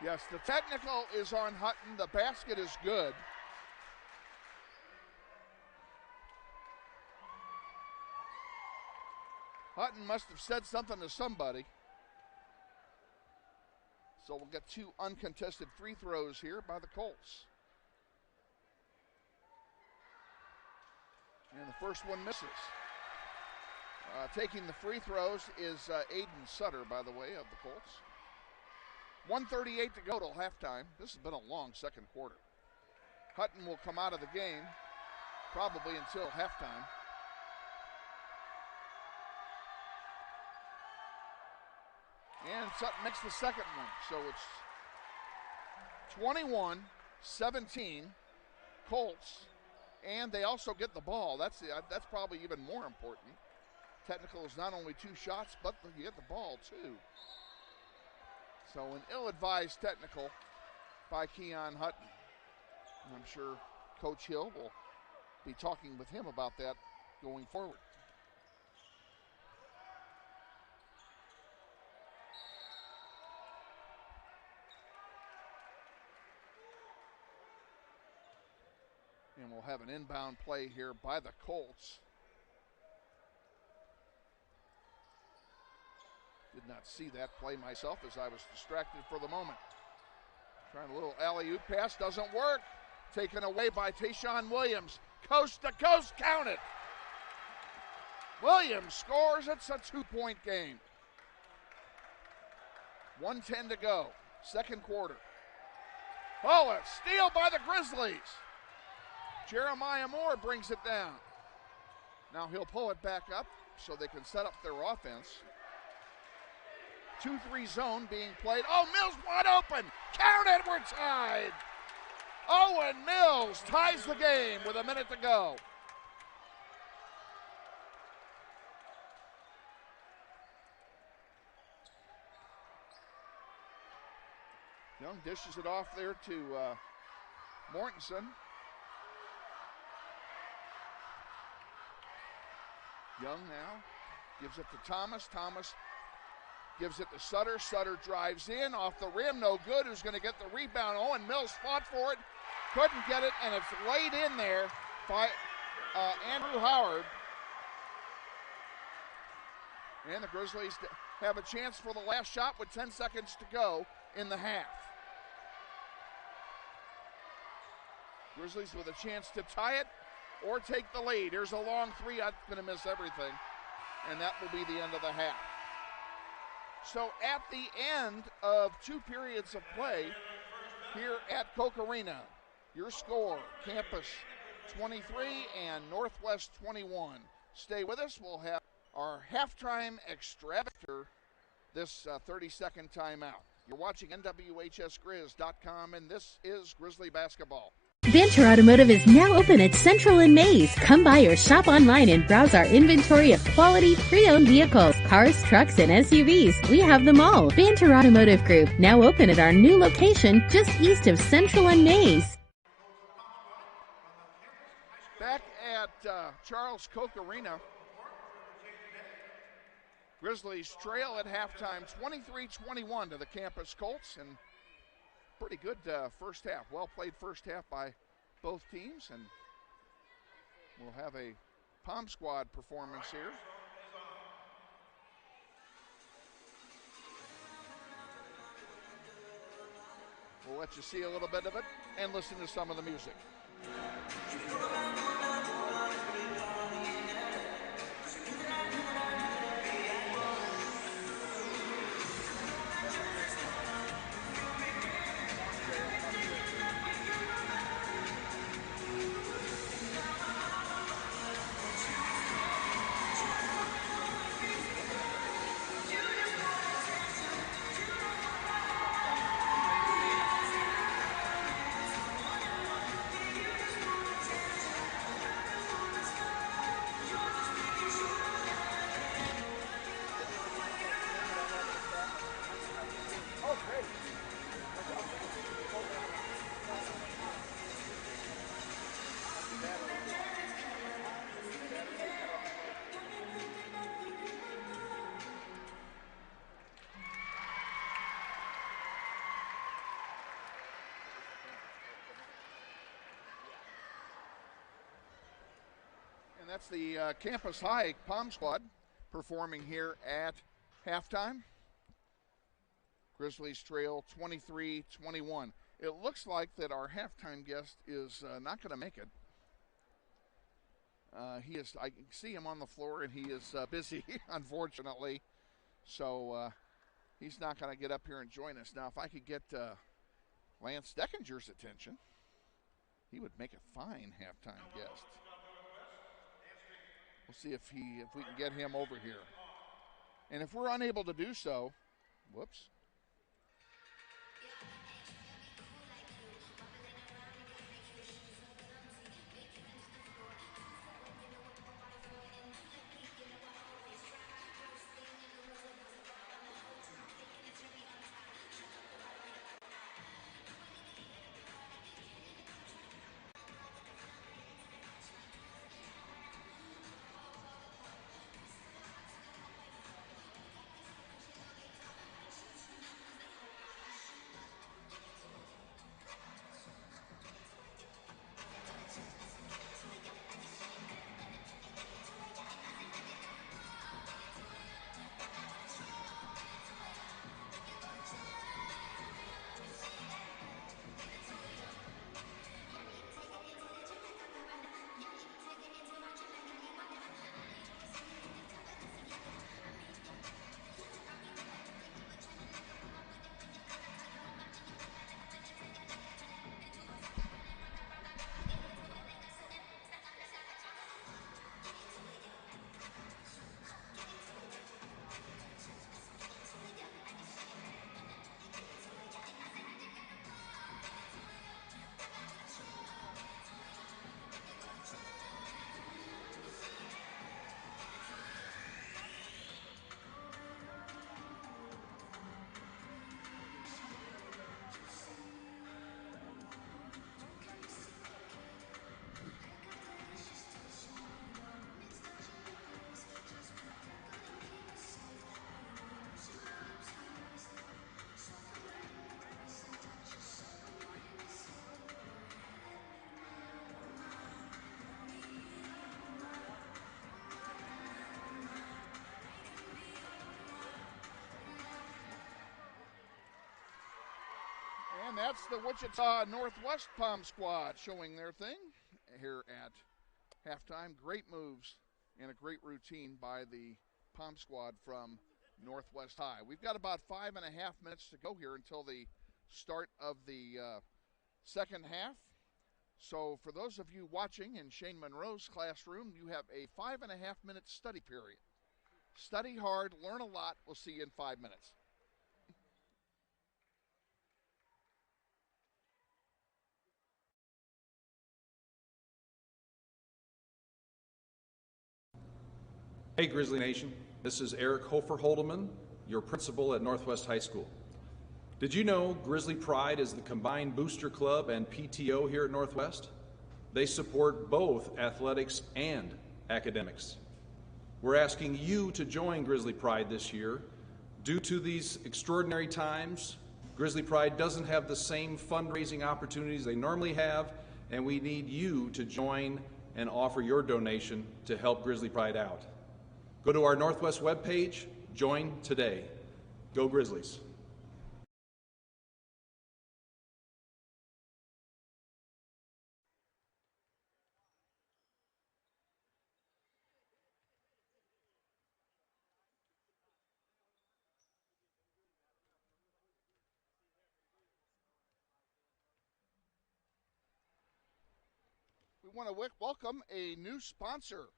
Yes, the technical is on Hutton. The basket is good. Hutton must have said something to somebody. So we'll get 2 uncontested free throws here by the Colts. And the first one misses. Taking the free throws is Aiden Sutter, by the way, of the Colts. 1:38 to go till halftime. This has been a long second quarter. Hutton will come out of the game probably until halftime. And Sutton makes the second one. So it's 21-17 Colts. And they also get the ball. That's probably even more important. Technical is not only 2 shots, but you get the ball too. So an ill-advised technical by Keon Hutton. And I'm sure Coach Hill will be talking with him about that going forward. And we'll have an inbound play here by the Colts. Did not see that play myself as I was distracted for the moment. Trying a little alley-oop pass, doesn't work. Taken away by Tayshawn Williams. Coast to coast, count it. Williams scores, it's a 2-point game. 1:10 to go, second quarter. Oh, a steal by the Grizzlies. Jeremiah Moore brings it down. Now he'll pull it back up so they can set up their offense. 2-3 zone being played. Oh, Mills wide open. Count it, we're tied. Owen Mills ties the game with a minute to go. Young dishes it off there to Mortensen. Young now gives it to Thomas. Thomas gives it to Sutter. Sutter drives in off the rim. No good. Who's going to get the rebound? Owen Mills fought for it. Couldn't get it, and it's laid in there by Andrew Howard. And the Grizzlies have a chance for the last shot with 10 seconds to go in the half. Grizzlies with a chance to tie it or take the lead. Here's a long 3. I'm going to miss everything. And that will be the end of the half. So at the end of 2 periods of play here at Koch Arena, your score, Campus 23 and Northwest 21. Stay with us. We'll have our halftime extravaganza this 30-second timeout. You're watching NWHSGrizz.com, and this is Grizzly basketball. Banter Automotive is now open at Central and Mays. Come by or shop online and browse our inventory of quality pre-owned vehicles, cars, trucks, and SUVs. We have them all. Banter Automotive Group, now open at our new location just east of Central and Mays. Back at Charles Koch Arena, Grizzlies trail at halftime 23-21 to the Campus Colts, and pretty good first half. Well played first half by both teams, and we'll have a Pom Squad performance here. We'll let you see a little bit of it and listen to some of the music. That's the Campus High Palm Squad performing here at halftime. Grizzlies trail 23-21. It looks like that our halftime guest is not going to make it. I can see him on the floor, and he is busy, unfortunately. So he's not going to get up here and join us. Now, if I could get Lance Deckinger's attention, he would make a fine halftime guest. We'll see if we can get him over here. And if we're unable to do so, whoops. And that's the Wichita Northwest Palm Squad showing their thing here at halftime. Great moves and a great routine by the Palm Squad from Northwest High. We've got about 5.5 minutes to go here until the start of the second half. So for those of you watching in Shane Monroe's classroom, you have a 5.5 minute study period. Study hard, learn a lot. We'll see you in 5 minutes. Hey Grizzly Nation, this is Eric Hofer-Holdeman, your principal at Northwest High School. Did you know Grizzly Pride is the combined booster club and PTO here at Northwest? They support both athletics and academics. We're asking you to join Grizzly Pride this year. Due to these extraordinary times, Grizzly Pride doesn't have the same fundraising opportunities they normally have, and we need you to join and offer your donation to help Grizzly Pride out. Go to our Northwest webpage, join today. Go Grizzlies. We want to welcome a new sponsor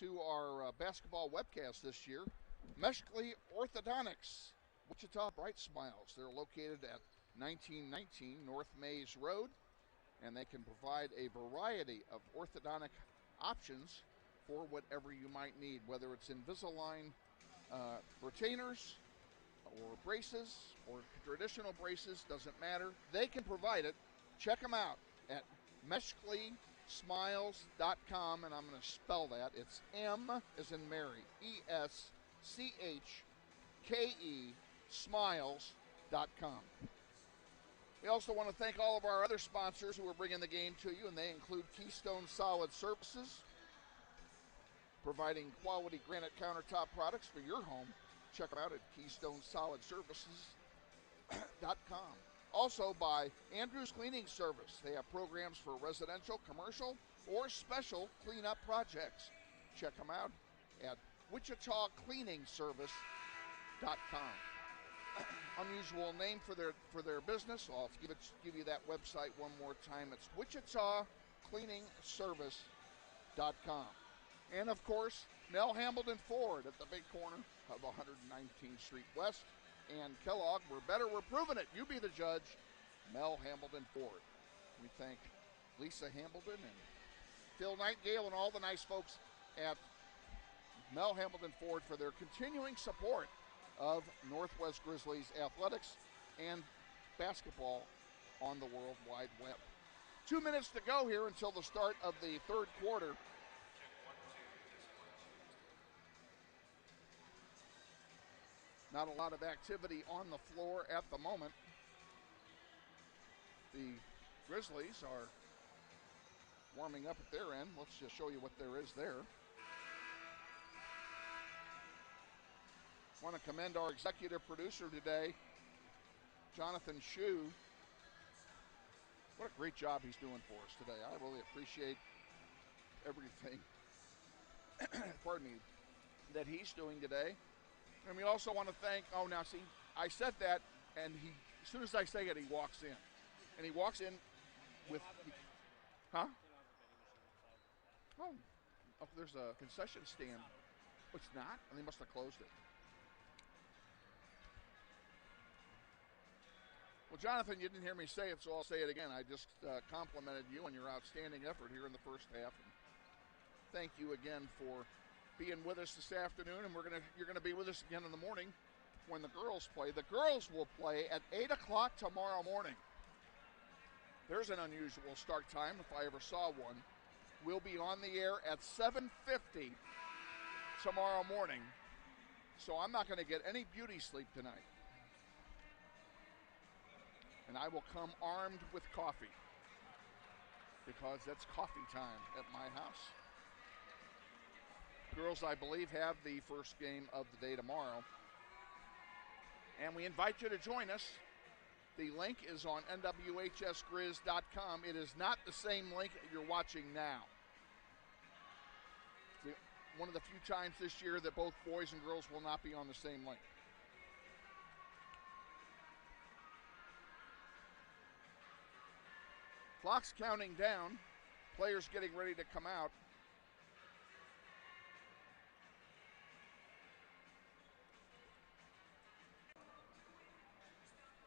to our basketball webcast this year, Meshkley Orthodontics, Wichita Bright Smiles. They're located at 1919 North Mays Road, and they can provide a variety of orthodontic options for whatever you might need, whether it's Invisalign retainers or braces or traditional braces, doesn't matter. They can provide it. Check them out at meshkleysmiles.com, and I'm going to spell that. It's M as in Mary, ESCHKE smiles.com. We also want to thank all of our other sponsors who are bringing the game to you, and they include Keystone Solid Services, providing quality granite countertop products for your home. Check them out at KeystoneSolidServices.com. Also by Andrews Cleaning Service. They have programs for residential, commercial, or special cleanup projects. Check them out at WichitaCleaningservice.com. Unusual name for their business. I'll give you that website one more time. It's WichitaCleaningservice.com. And of course, Mel Hambledon Ford at the big corner of 119th Street West and Kellogg. We're better, we're proving it. You be the judge. Mel Hambledon Ford. We thank Lisa Hambledon and Phil Nightingale and all the nice folks at Mel Hambledon Ford for their continuing support of Northwest Grizzlies athletics and basketball on the World Wide Web. 2 minutes to go here until the start of the third quarter. Not a lot of activity on the floor at the moment. The Grizzlies are warming up at their end. Let's just show you what there is there. Want to commend our executive producer today, Jonathan Schieu. What a great job he's doing for us today. I really appreciate everything, pardon me, that he's doing today. And we also want to thank, now see, I said that, and as soon as I say it, he walks in. And he walks in with, huh? Oh, there's a concession stand. Oh, it's not? And they must have closed it. Well, Jonathan, you didn't hear me say it, so I'll say it again. I just complimented you on your outstanding effort here in the first half. And thank you again for being with us this afternoon, and you're gonna be with us again in the morning when the girls play. The girls will play at 8 o'clock tomorrow morning. There's an unusual start time if I ever saw one. We'll be on the air at 7:50 tomorrow morning, so I'm not going to get any beauty sleep tonight. And I will come armed with coffee because it's coffee time at my house. Girls, I believe, have the first game of the day tomorrow. And we invite you to join us. The link is on nwhsgrizz.com. It is not the same link that you're watching now. It's one of the few times this year that both boys and girls will not be on the same link. Clock's counting down. Players getting ready to come out.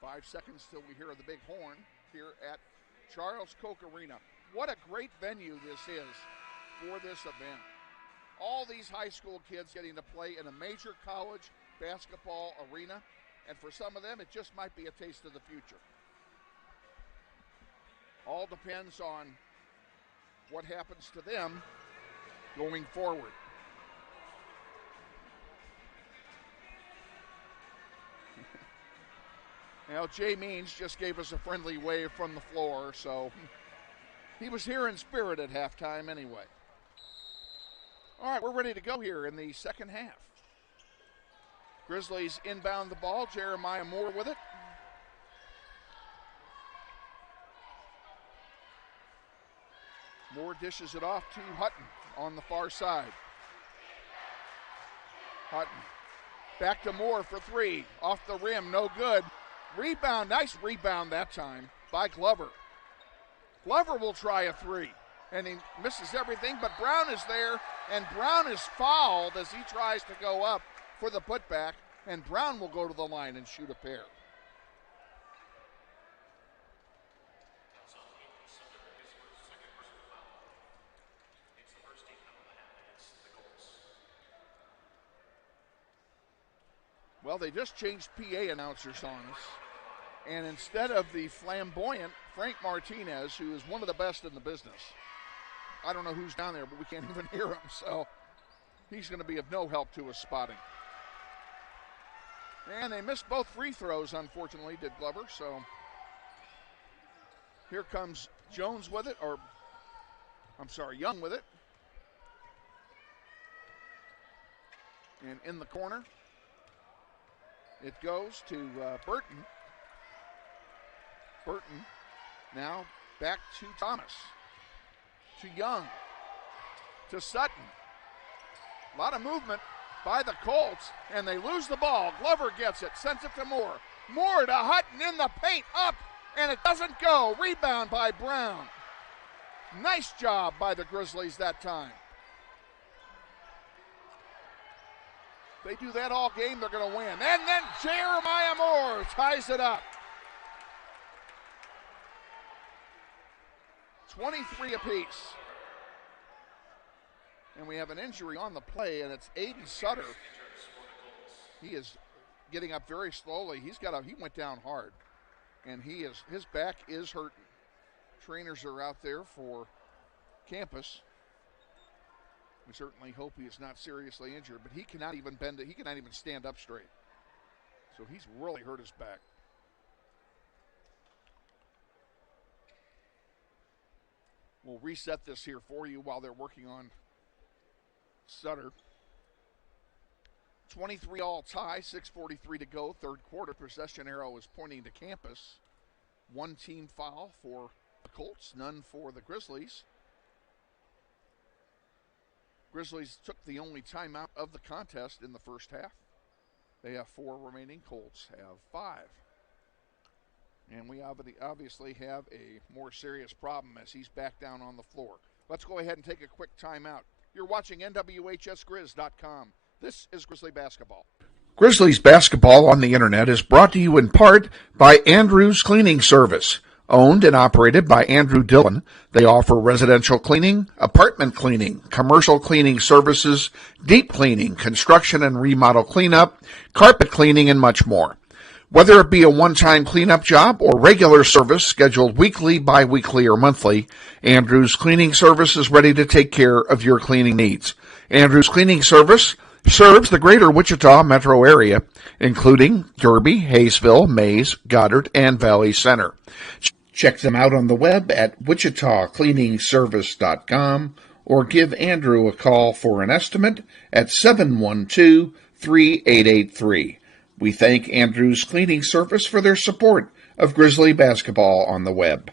Five seconds till we hear the big horn here at Charles Koch Arena. What a great venue this is for this event. All these high school kids getting to play in a major college basketball arena, and for some of them, it just might be a taste of the future. All depends on what happens to them going forward. Now, Jay Means just gave us a friendly wave from the floor, so he was here in spirit at halftime anyway. All right, we're ready to go here in the second half. Grizzlies inbound the ball. Jeremiah Moore with it. Moore dishes it off to Hutton on the far side. Hutton back to Moore for three. Off the rim, no good. Rebound, nice rebound that time by Glover. Glover will try a three, and he misses everything, but Brown is there, and Brown is fouled as he tries to go up for the putback, and Brown will go to the line and shoot a pair. Well, they just changed PA announcers on us. And instead of the flamboyant Frank Martinez, who is one of the best in the business, I don't know who's down there, but we can't even hear him. So he's going to be of no help to us spotting. And they missed both free throws, unfortunately, did Glover. So here comes Jones with it, Young with it. And in the corner, it goes to Burton. Burton now back to Thomas, to Young, to Sutton. A lot of movement by the Colts, and they lose the ball. Glover gets it, sends it to Moore. Moore to Hutton in the paint, up, and it doesn't go. Rebound by Brown. Nice job by the Grizzlies that time. If they do that all game, they're going to win. And then Jeremiah Moore ties it up. 23 apiece. And we have an injury on the play, and it's Aiden Sutter. He is getting up very slowly. He went down hard, and his back is hurting. Trainers are out there for campus. We certainly hope he is not seriously injured, but he cannot even bend it. He cannot even stand up straight. So he's really hurt his back. We'll reset this here for you while they're working on Sutter. 23 all tie, 6:43 to go, third quarter. Possession arrow is pointing to campus. One team foul for the Colts, none for the Grizzlies. Grizzlies took the only timeout of the contest in the first half. They have 4 remaining. Colts have 5. And we obviously have a more serious problem as he's back down on the floor. Let's go ahead and take a quick timeout. You're watching NWHSGrizz.com. This is Grizzly Basketball. Grizzlies basketball on the internet is brought to you in part by Andrew's Cleaning Service. Owned and operated by Andrew Dillon, they offer residential cleaning, apartment cleaning, commercial cleaning services, deep cleaning, construction and remodel cleanup, carpet cleaning, and much more. Whether it be a one-time cleanup job or regular service scheduled weekly, bi-weekly, or monthly, Andrew's Cleaning Service is ready to take care of your cleaning needs. Andrew's Cleaning Service serves the greater Wichita metro area, including Derby, Hayesville, Mays, Goddard, and Valley Center. Check them out on the web at wichitacleaningservice.com or give Andrew a call for an estimate at 712-3883. We thank Andrew's Cleaning Service for their support of Grizzly basketball on the web.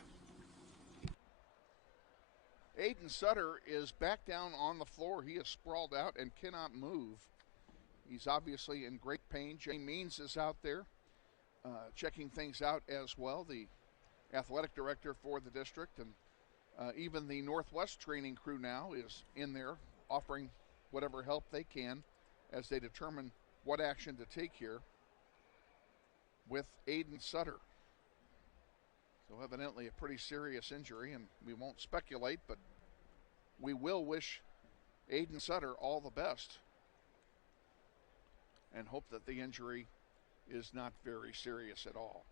Aiden Sutter is back down on the floor. He is sprawled out and cannot move. He's obviously in great pain. Jay Means is out there checking things out as well, the athletic director for the district, and even the Northwest training crew now is in there offering whatever help they can as they determine what action to take here with Aiden Sutter. So evidently a pretty serious injury, and we won't speculate, but we will wish Aiden Sutter all the best and hope that the injury is not very serious at all.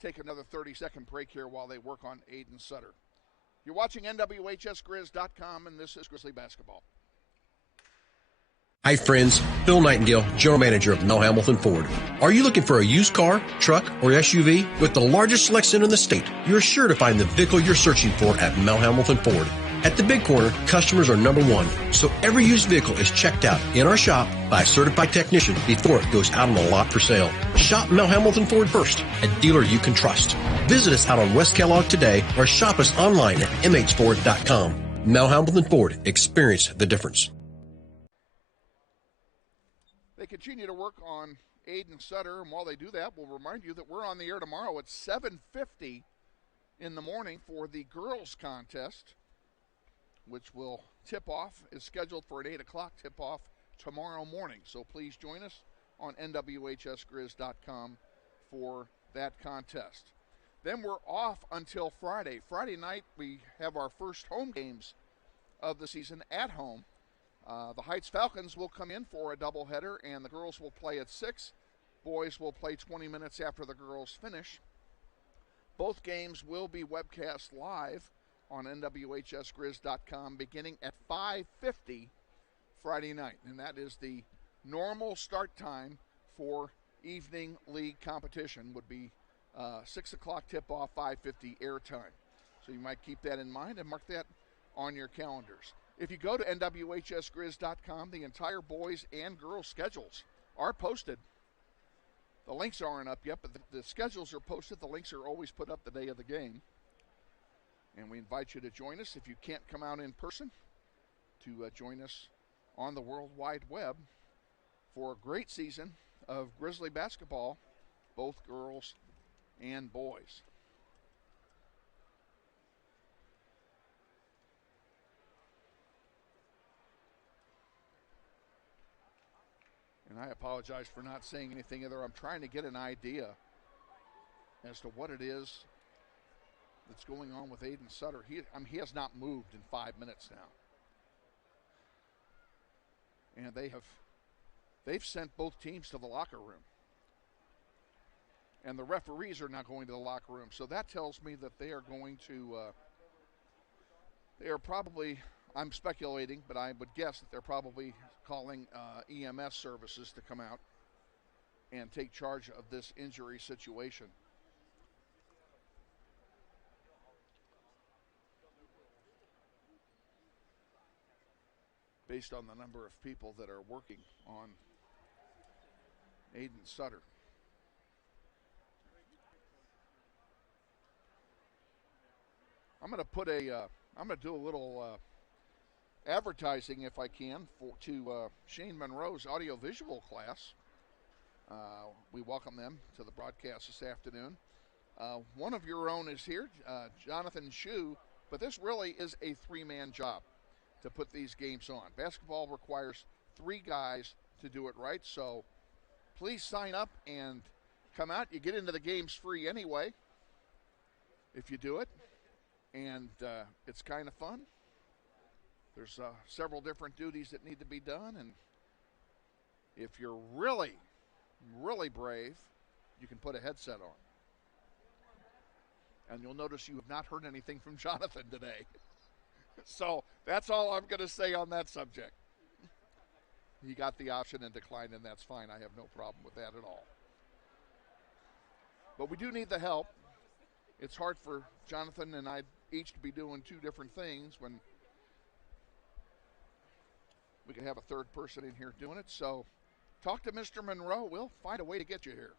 Take another 30-second break here while they work on Aiden Sutter. You're watching NWHSGrizz.com, and this is Grizzly Basketball. Hi friends, Bill Nightingale, General Manager of Mel Hamilton Ford. Are you looking for a used car, truck, or SUV? With the largest selection in the state, you're sure to find the vehicle you're searching for at Mel Hamilton Ford. At the Big Corner, customers are number one, so every used vehicle is checked out in our shop by a certified technician before it goes out on the lot for sale. Shop Mel Hamilton Ford first, a dealer you can trust. Visit us out on West Kellogg today or shop us online at mhford.com. Mel Hamilton Ford, experience the difference. They continue to work on Aiden Sutter, and while they do that, we'll remind you that we're on the air tomorrow at 7:50 in the morning for the girls contest, which will tip off, is scheduled for an 8 o'clock tip-off tomorrow morning. So please join us on NWHSGrizz.com for that contest. Then we're off until Friday. Friday night, we have our first home games of the season at home. The Heights Falcons will come in for a doubleheader, and the girls will play at 6. Boys will play 20 minutes after the girls finish. Both games will be webcast live on nwhsgrizz.com beginning at 5:50 Friday night. And that is the normal start time for evening league competition, would be 6 o'clock tip-off, 5:50 airtime. So you might keep that in mind and mark that on your calendars. If you go to nwhsgrizz.com, the entire boys and girls schedules are posted. The links aren't up yet, but the schedules are posted. The links are always put up the day of the game. And we invite you to join us if you can't come out in person, to join us on the World Wide Web for a great season of Grizzly basketball, both girls and boys. And I apologize for not saying anything either. I'm trying to get an idea as to what it is that's going on with Aiden Sutter. He has not moved in 5 minutes now. And they've sent both teams to the locker room. And the referees are not going to the locker room. So that tells me that they are going to, they are probably, I'm speculating, but I would guess that they're probably calling EMS services to come out and take charge of this injury situation. Based on the number of people that are working on Aiden Sutter. I'm going to do a little advertising, if I can, to Shane Monroe's audiovisual class. We welcome them to the broadcast this afternoon. One of your own is here, Jonathan Schieu, but this really is a three-man job to put these games on. Basketball requires three guys to do it right, so please sign up and come out. You get into the games free anyway if you do it, and it's kind of fun. There's several different duties that need to be done, and if you're really, really brave, you can put a headset on. And you'll notice you have not heard anything from Jonathan today. So that's all I'm going to say on that subject. He got the option and declined, and that's fine. I have no problem with that at all. But we do need the help. It's hard for Jonathan and I each to be doing two different things when we could have a third person in here doing it. So talk to Mr. Monroe. We'll find a way to get you here.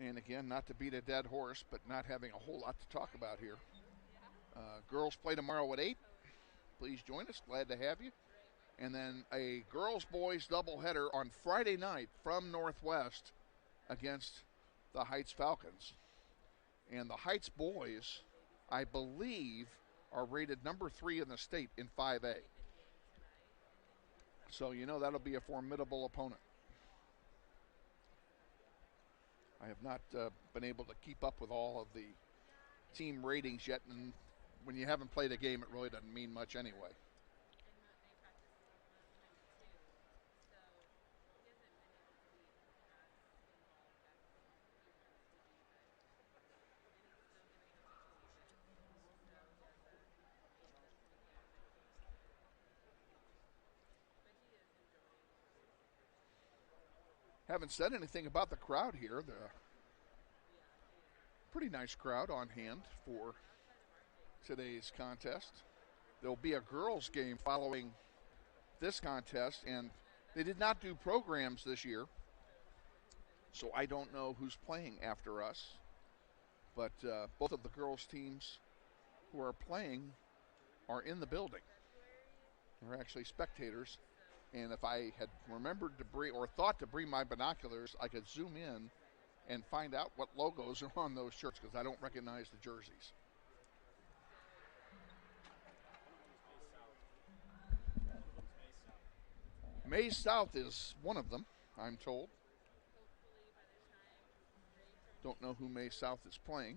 And again, not to beat a dead horse, but not having a whole lot to talk about here. Girls play tomorrow at 8. Please join us. Glad to have you. And then a girls-boys doubleheader on Friday night from Northwest against the Heights Falcons. And the Heights boys, I believe, are rated number 3 in the state in 5A. So you know that'll be a formidable opponent. I have not been able to keep up with all of the team ratings yet, and when you haven't played a game, it really doesn't mean much anyway. Haven't said anything about the crowd here. The pretty nice crowd on hand for today's contest. There'll be a girls' game following this contest, and they did not do programs this year, so I don't know who's playing after us. But both of the girls' teams who are playing are in the building. They're actually spectators. And if I had remembered to bring, or thought to bring my binoculars, I could zoom in and find out what logos are on those shirts, because I don't recognize the jerseys. May South is one of them, I'm told. Don't know who May South is playing.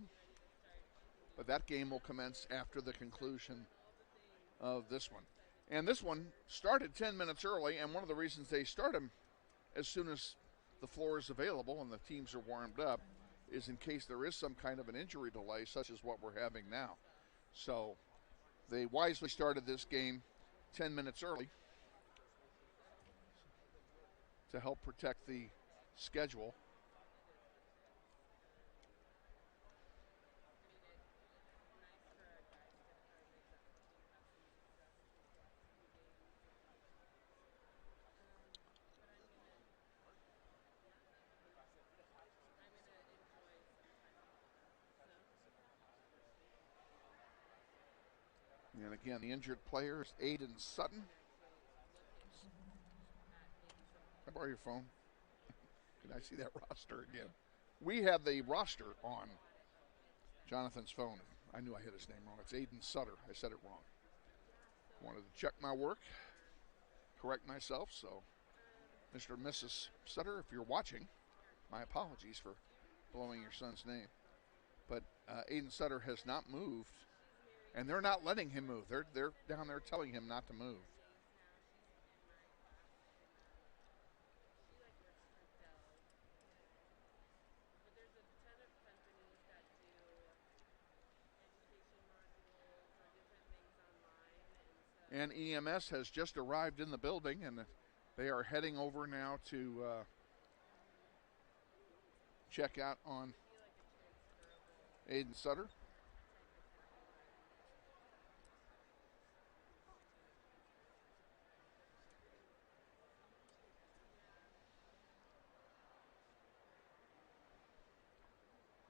But that game will commence after the conclusion of this one. And this one started 10 minutes early, and one of the reasons they start them as soon as the floor is available and the teams are warmed up is in case there is some kind of an injury delay, such as what we're having now. So they wisely started this game 10 minutes early to help protect the schedule. And again, the injured player is Aiden Sutton. Can I borrow your phone? Can I see that roster again? We have the roster on Jonathan's phone. I knew I hit his name wrong. It's Aiden Sutter. I said it wrong. Wanted to check my work, correct myself. So, Mr. and Mrs. Sutter, if you're watching, my apologies for blowing your son's name. But Aiden Sutter has not moved, and they're not letting him move. They're down there telling him not to move. And EMS has just arrived in the building, and they are heading over now to check out on Aiden Sutter.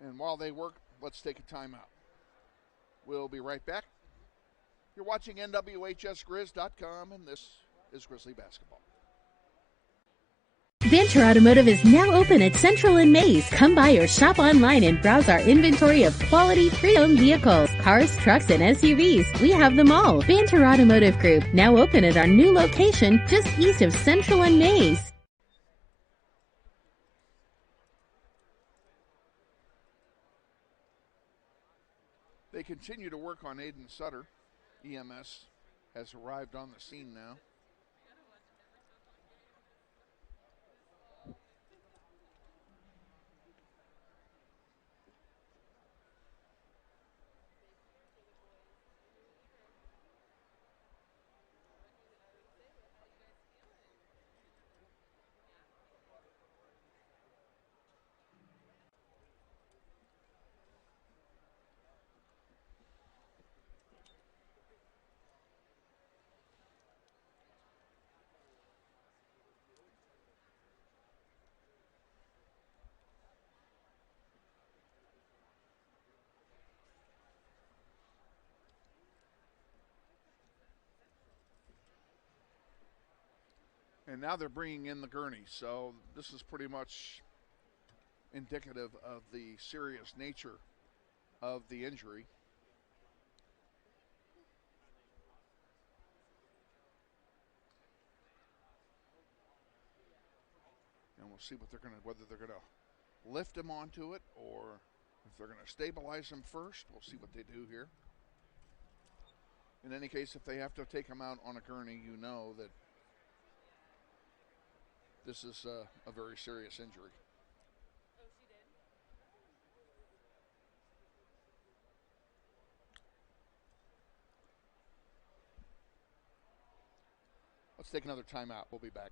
And while they work, let's take a timeout. We'll be right back. You're watching NWHSGrizz.com, and this is Grizzly Basketball. Banter Automotive is now open at Central and Mays. Come by or shop online and browse our inventory of quality pre-owned vehicles, cars, trucks, and SUVs. We have them all. Banter Automotive Group, now open at our new location just east of Central and Mays. They continue to work on Aiden Sutter. EMS has arrived on the scene now. And now they're bringing in the gurney, so this is pretty much indicative of the serious nature of the injury. And we'll see what whether they're gonna lift him onto it or if they're gonna stabilize him first. We'll see what they do here. In any case, if they have to take him out on a gurney, you know that this is a very serious injury. Let's take another timeout. We'll be back.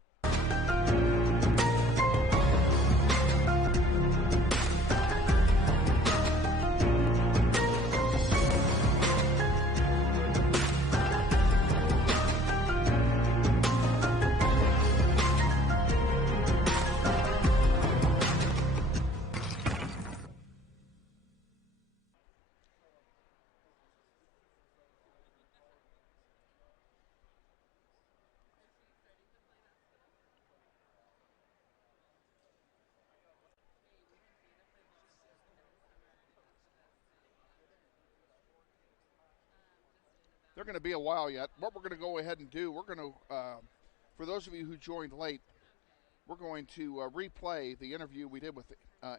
They're going to be a while yet. What we're going to go ahead and do, we're going to, for those of you who joined late, we're going to replay the interview we did with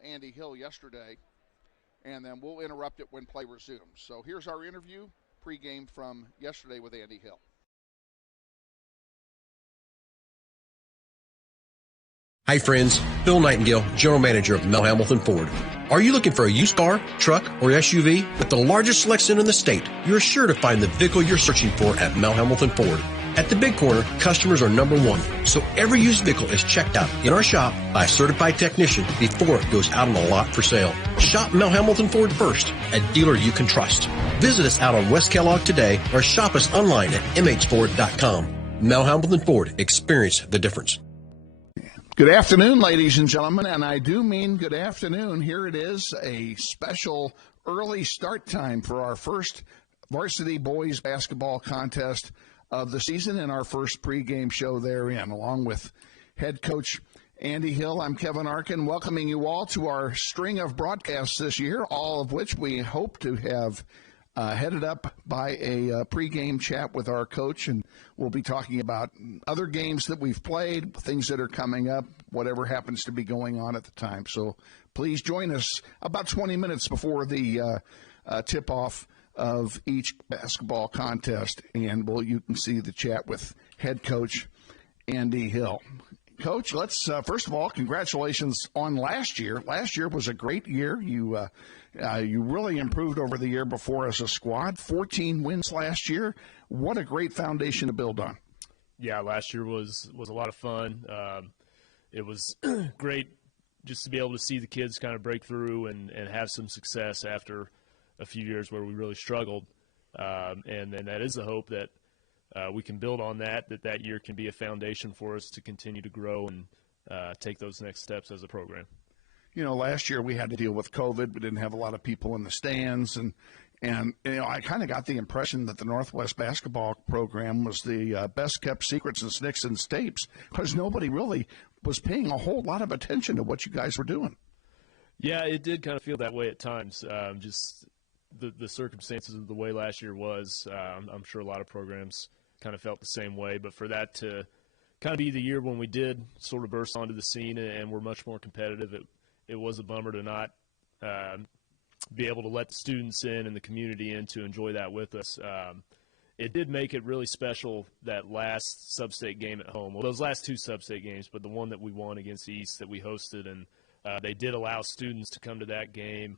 Andy Hill yesterday, and then we'll interrupt it when play resumes. So here's our interview pregame from yesterday with Andy Hill. Hi friends, Bill Nightingale, General Manager of Mel Hamilton Ford. Are you looking for a used car, truck, or SUV? With the largest selection in the state, you're sure to find the vehicle you're searching for at Mel Hamilton Ford. At the Big Corner, customers are number one, so every used vehicle is checked out in our shop by a certified technician before it goes out on the lot for sale. Shop Mel Hamilton Ford first, a dealer you can trust. Visit us out on West Kellogg today or shop us online at mhford.com. Mel Hamilton Ford, experience the difference. Good afternoon, ladies and gentlemen, and I do mean good afternoon. Here it is, a special early start time for our first varsity boys basketball contest of the season and our first pregame show therein, along with head coach Andy Hill. I'm Kevin Arkin, welcoming you all to our string of broadcasts this year, all of which we hope to have headed up by a pregame chat with our coach, and we'll be talking about other games that we've played, things that are coming up, whatever happens to be going on at the time. So please join us about 20 minutes before the tip-off of each basketball contest, and you can see the chat with head coach Andy Hill. Coach, let's first of all, congratulations on last year. Last year was a great year. You really improved over the year before as a squad. 14 wins last year. What a great foundation to build on. Yeah, last year was a lot of fun. It was great just to be able to see the kids kind of break through and have some success after a few years where we really struggled. And that is the hope that we can build on that year can be a foundation for us to continue to grow and take those next steps as a program. You know, last year we had to deal with COVID. We didn't have a lot of people in the stands, and you know, I kind of got the impression that the Northwest basketball program was the best kept secret since Nixon's tapes, because nobody really was paying a whole lot of attention to what you guys were doing. Yeah, it did kind of feel that way at times. Just the circumstances of the way last year was. I'm sure a lot of programs kind of felt the same way, but for that to kind of be the year when we did sort of burst onto the scene and we're much more competitive, it was a bummer to not be able to let the students in and the community in to enjoy that with us. It did make it really special, that last sub-state game at home. Well, those last two sub-state games, but the one that we won against the East that we hosted, and they did allow students to come to that game.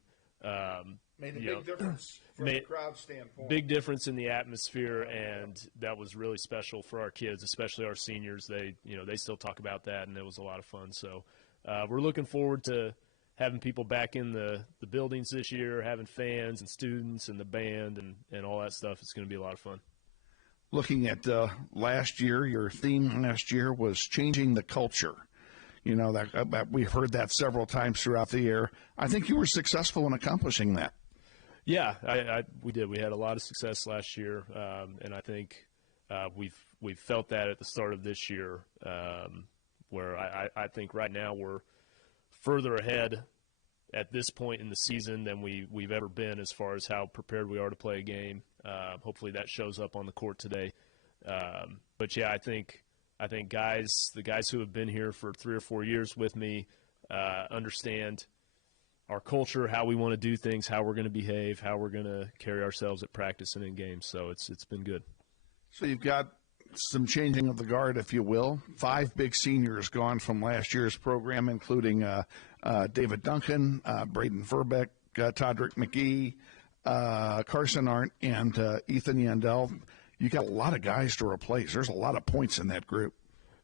Made a big difference from the crowd standpoint. Big difference in the atmosphere, and that was really special for our kids, especially our seniors. They still talk about that, and it was a lot of fun. So we're looking forward to having people back in the buildings this year, having fans and students and the band and all that stuff. It's going to be a lot of fun. Looking at last year, your theme last year was changing the culture. You know, that we've heard that several times throughout the year. I think you were successful in accomplishing that. Yeah, we did. We had a lot of success last year, and I think we've felt that at the start of this year, where I think right now we're further ahead at this point in the season than we've ever been as far as how prepared we are to play a game. Hopefully that shows up on the court today. But yeah, I think the guys who have been here for 3 or 4 years with me understand our culture, how we want to do things, how we're going to behave, how we're going to carry ourselves at practice and in games. So it's been good. So you've got some changing of the guard, if you will. 5 big seniors gone from last year's program, including David Duncan, Braden Verbeck, Todrick McGee, Carson Arndt, and Ethan Yandel. You got a lot of guys to replace. There's a lot of points in that group.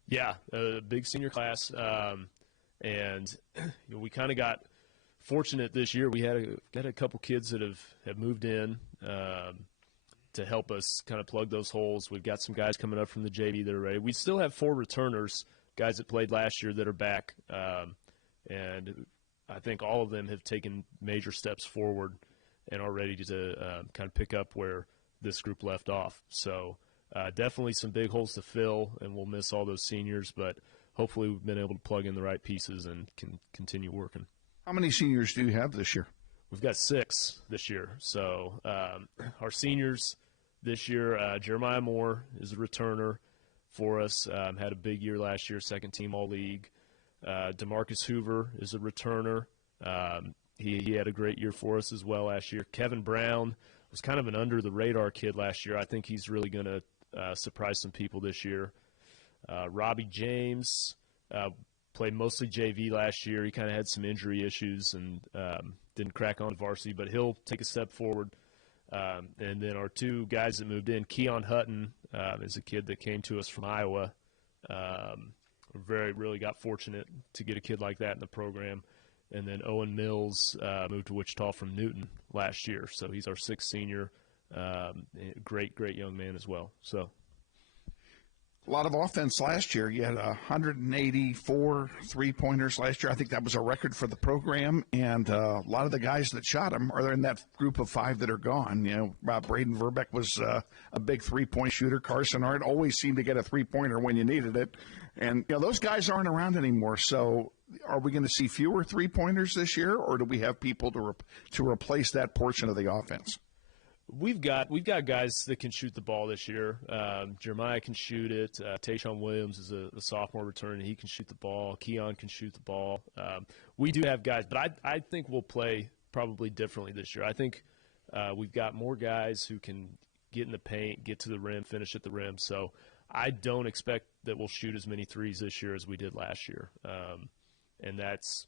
Yeah, a big senior class, and we kind of got fortunate this year. We got a couple kids that have moved in to help us kind of plug those holes. We've got some guys coming up from the JV that are ready. We still have 4 returners, guys that played last year that are back, and I think all of them have taken major steps forward and are ready to kind of pick up where this group left off. So definitely some big holes to fill, and we'll miss all those seniors, but hopefully we've been able to plug in the right pieces and can continue working. How many seniors do you have this year? We've got 6 this year. So our seniors this year, Jeremiah Moore is a returner for us. Had a big year last year, second team All-League. DeMarcus Hoover is a returner. He had a great year for us as well last year. Kevin Brown was kind of an under-the-radar kid last year. I think he's really going to surprise some people this year. Robbie James played mostly JV last year. He kind of had some injury issues and didn't crack on varsity, but he'll take a step forward. And then our two guys that moved in, Keon Hutton is a kid that came to us from Iowa. Really got fortunate to get a kid like that in the program. And then Owen Mills moved to Wichita from Newton last year, so he's our sixth senior. Great young man as well. So a lot of offense last year. You had 184 three-pointers last year. I think that was a record for the program, and a lot of the guys that shot them are in that group of five that are gone. Braden Verbeck was a big three-point shooter. Carson Hart always seemed to get a three-pointer when you needed it, and those guys aren't around anymore. So are we going to see fewer three-pointers this year, or do we have people to replace that portion of the offense? We've got guys that can shoot the ball this year. Jeremiah can shoot it. Tayshawn Williams is a sophomore return, and he can shoot the ball. Keon can shoot the ball. We do have guys, but I think we'll play probably differently this year. I think we've got more guys who can get in the paint, get to the rim, finish at the rim. So I don't expect that we'll shoot as many threes this year as we did last year. And that's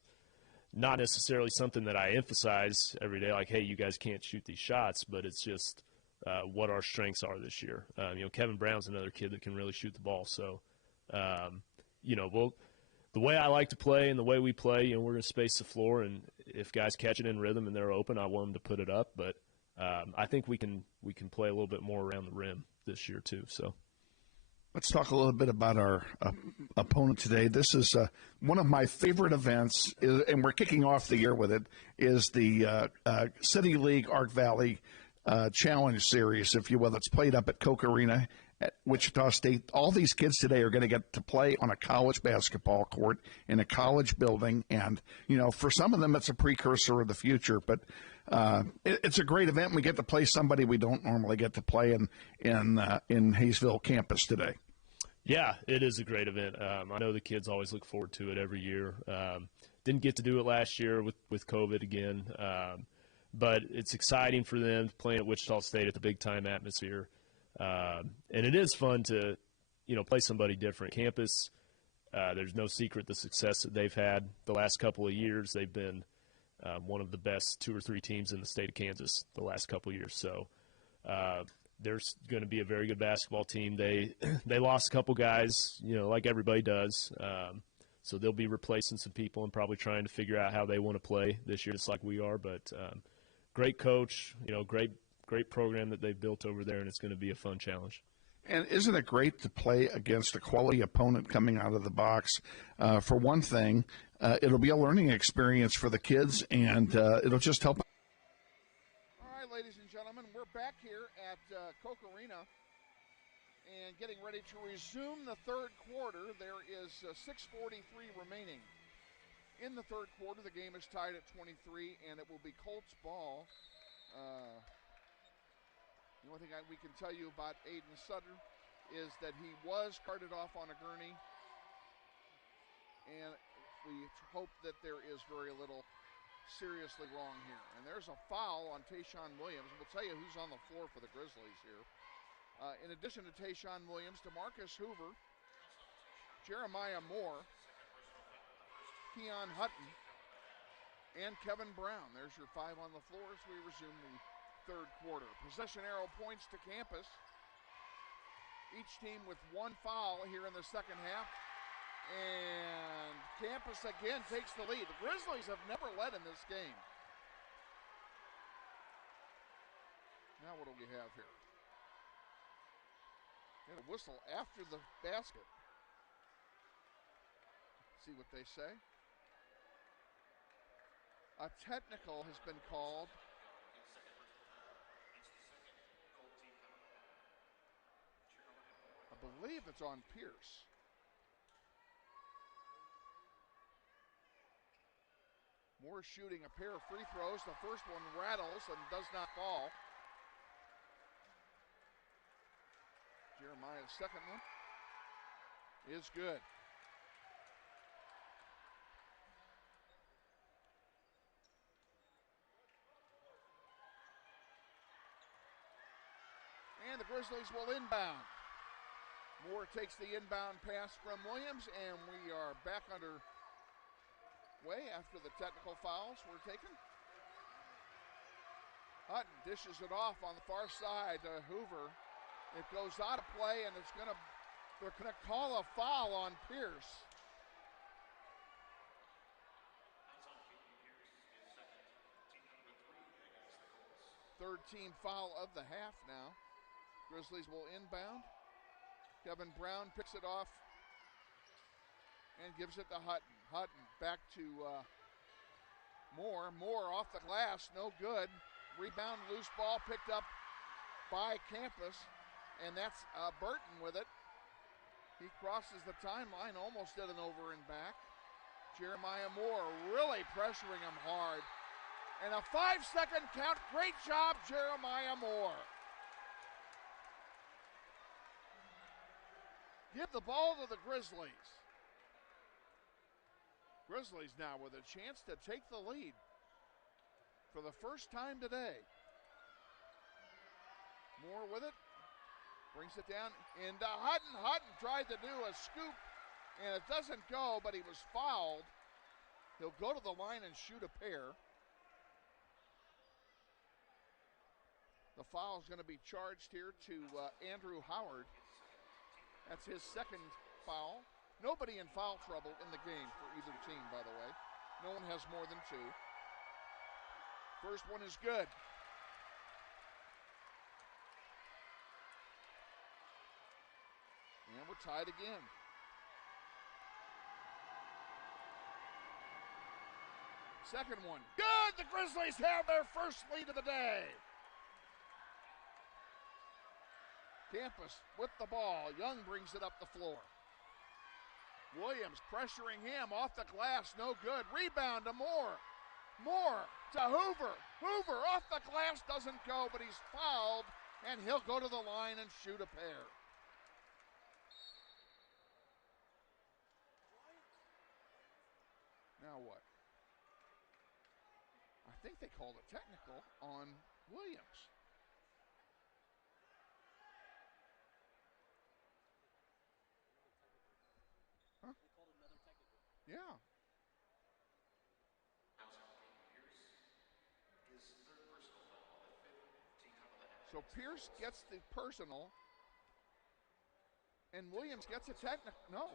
not necessarily something that I emphasize every day, like, hey, you guys can't shoot these shots, but it's just what our strengths are this year. Kevin Brown's another kid that can really shoot the ball. So, the way I like to play and the way we play, we're going to space the floor, and if guys catch it in rhythm and they're open, I want them to put it up. But I think we can play a little bit more around the rim this year too. So. Let's talk a little bit about our opponent today. This is one of my favorite events, and we're kicking off the year with it, is the City League Ark Valley Challenge Series, if you will. It's played up at Koch Arena at Wichita State. All these kids today are going to get to play on a college basketball court in a college building, and, for some of them it's a precursor of the future, but it's a great event. We get to play somebody we don't normally get to play in Hayesville campus today. Yeah, it is a great event. I know the kids always look forward to it every year. Didn't get to do it last year with COVID again, but it's exciting for them playing at Wichita State at the big-time atmosphere. And it is fun to, play somebody different. Campus, there's no secret the success that they've had the last couple of years. They've been one of the best 2 or 3 teams in the state of Kansas the last couple of years. So there's going to be a very good basketball team. They lost a couple guys, like everybody does. So they'll be replacing some people and probably trying to figure out how they want to play this year, just like we are. But great coach, great program that they've built over there, and it's going to be a fun challenge. And isn't it great to play against a quality opponent coming out of the box? For one thing, it'll be a learning experience for the kids, and it'll just help. All right, ladies and gentlemen, we're back here at Koch Arena and getting ready to resume the third quarter. There is 6:43 remaining. In the third quarter, the game is tied at 23, and it will be Colts ball. The only thing we can tell you about Aiden Sutter is that he was carted off on a gurney, and we hope that there is very little seriously wrong here. And there's a foul on Tayshawn Williams. We'll tell you who's on the floor for the Grizzlies here. In addition to Tayshawn Williams, DeMarcus Hoover, Jeremiah Moore, Keon Hutton, and Kevin Brown. There's your 5 on the floor as we resume the third quarter. Possession arrow points to Campus. Each team with 1 foul here in the second half. And Campus again takes the lead. The Grizzlies have never led in this game. Now what do we have here? Get a whistle after the basket. See what they say. A technical has been called. I believe it's on Pierce. Moore shooting a pair of free throws. The first one rattles and does not fall. Jeremiah's second one is good. And the Grizzlies will inbound. Moore takes the inbound pass from Williams, and we are back under way after the technical fouls were taken. Hutton dishes it off on the far side to Hoover. It goes out of play, and they're gonna call a foul on Pierce. Third team foul of the half now. Grizzlies will inbound. Kevin Brown picks it off and gives it to Hutton. Hutton back to Moore. Moore off the glass, no good. Rebound, loose ball picked up by Campus, and that's Burton with it. He crosses the timeline, almost did an over and back. Jeremiah Moore really pressuring him hard. And a 5-second count. Great job, Jeremiah Moore. Give the ball to the Grizzlies. Grizzlies now with a chance to take the lead for the first time today. Moore with it. Brings it down into Hutton. Hutton tried to do a scoop, and it doesn't go, but he was fouled. He'll go to the line and shoot a pair. The foul is going to be charged here to Andrew Howard. That's his second foul. Nobody in foul trouble in the game for either team, by the way. No one has more than 2. First one is good. And we're tied again. Second one. Good! The Grizzlies have their first lead of the day. Campus with the ball. Young brings it up the floor. Williams pressuring him off the glass. No good. Rebound to Moore. Moore to Hoover. Hoover off the glass. Doesn't go, but he's fouled, and he'll go to the line and shoot a pair. Now what? I think they called a technical on Williams. Huh? They called another technical. Yeah. So Pierce gets the personal, and Williams gets a technical. No.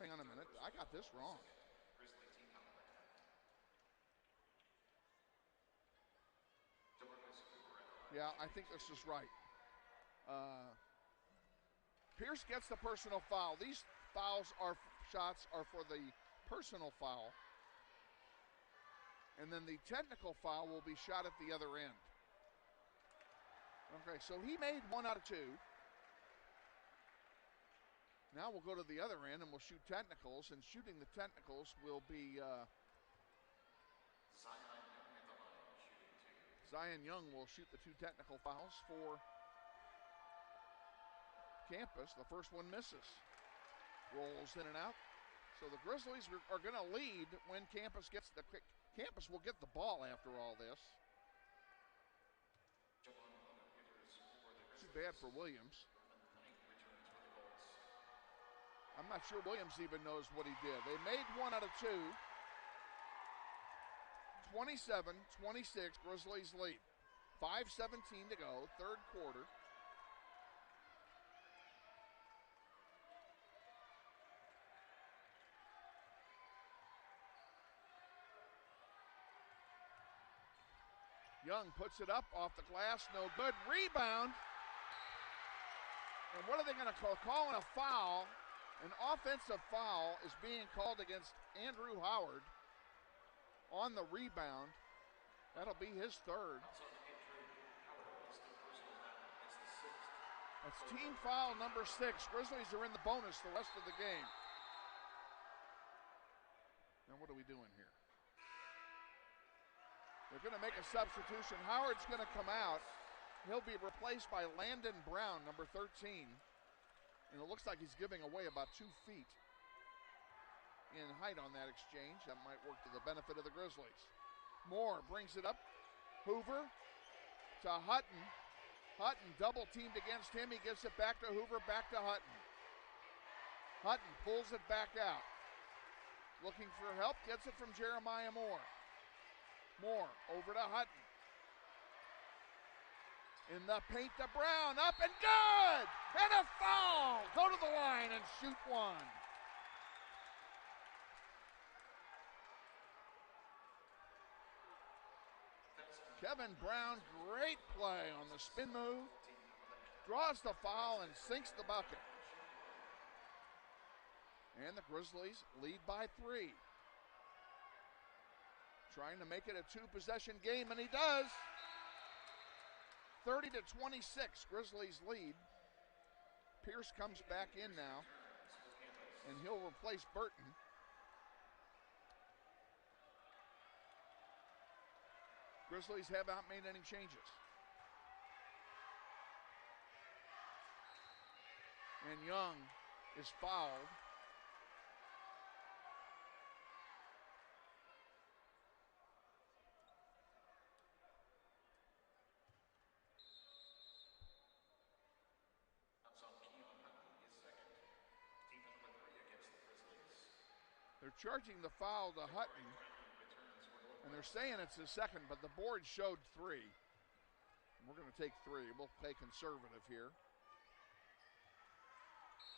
Hang on a minute. I got this wrong. Yeah, I think this is right. Pierce gets the personal foul. These shots are for the personal foul. And then the technical foul will be shot at the other end. Okay, so he made 1 out of 2. Now we'll go to the other end and we'll shoot technicals, and shooting the technicals will be Zion Young will shoot the 2 technical fouls for Campus. The first one misses. Rolls in and out. So the Grizzlies are going to lead when Campus gets the quick. Campus will get the ball after all this. Too bad for Williams. I'm not sure Williams even knows what he did. They made 1 out of 2. 27-26, Grizzlies lead. 5:17 to go, third quarter. Young puts it up off the glass, no good. Rebound. And what are they going to call? Calling a foul. An offensive foul is being called against Andrew Howard on the rebound. That'll be his third. That's team foul number 6. Grizzlies are in the bonus the rest of the game. Now what are we doing here? They're going to make a substitution. Howard's going to come out. He'll be replaced by Landon Brown, number 13. And it looks like he's giving away about 2 feet in height on that exchange. That might work to the benefit of the Grizzlies. Moore brings it up. Hoover to Hutton. Hutton double teamed against him. He gives it back to Hoover, back to Hutton. Hutton pulls it back out. looking for help, gets it from Jeremiah Moore. Moore over to Hutton. In the paint to Brown, up and good! And a foul! Go to the line and shoot one. Kevin Brown, great play on the spin move. Draws the foul and sinks the bucket. And the Grizzlies lead by 3. Trying to make it a 2-possession game, and he does. 30-26, Grizzlies lead. Pierce comes back in now, and he'll replace Burton. Grizzlies have not made any changes. And Young is fouled. They're charging the foul to Hutton, and they're saying it's his second, but the board showed 3. We're going to take 3. We'll play conservative here.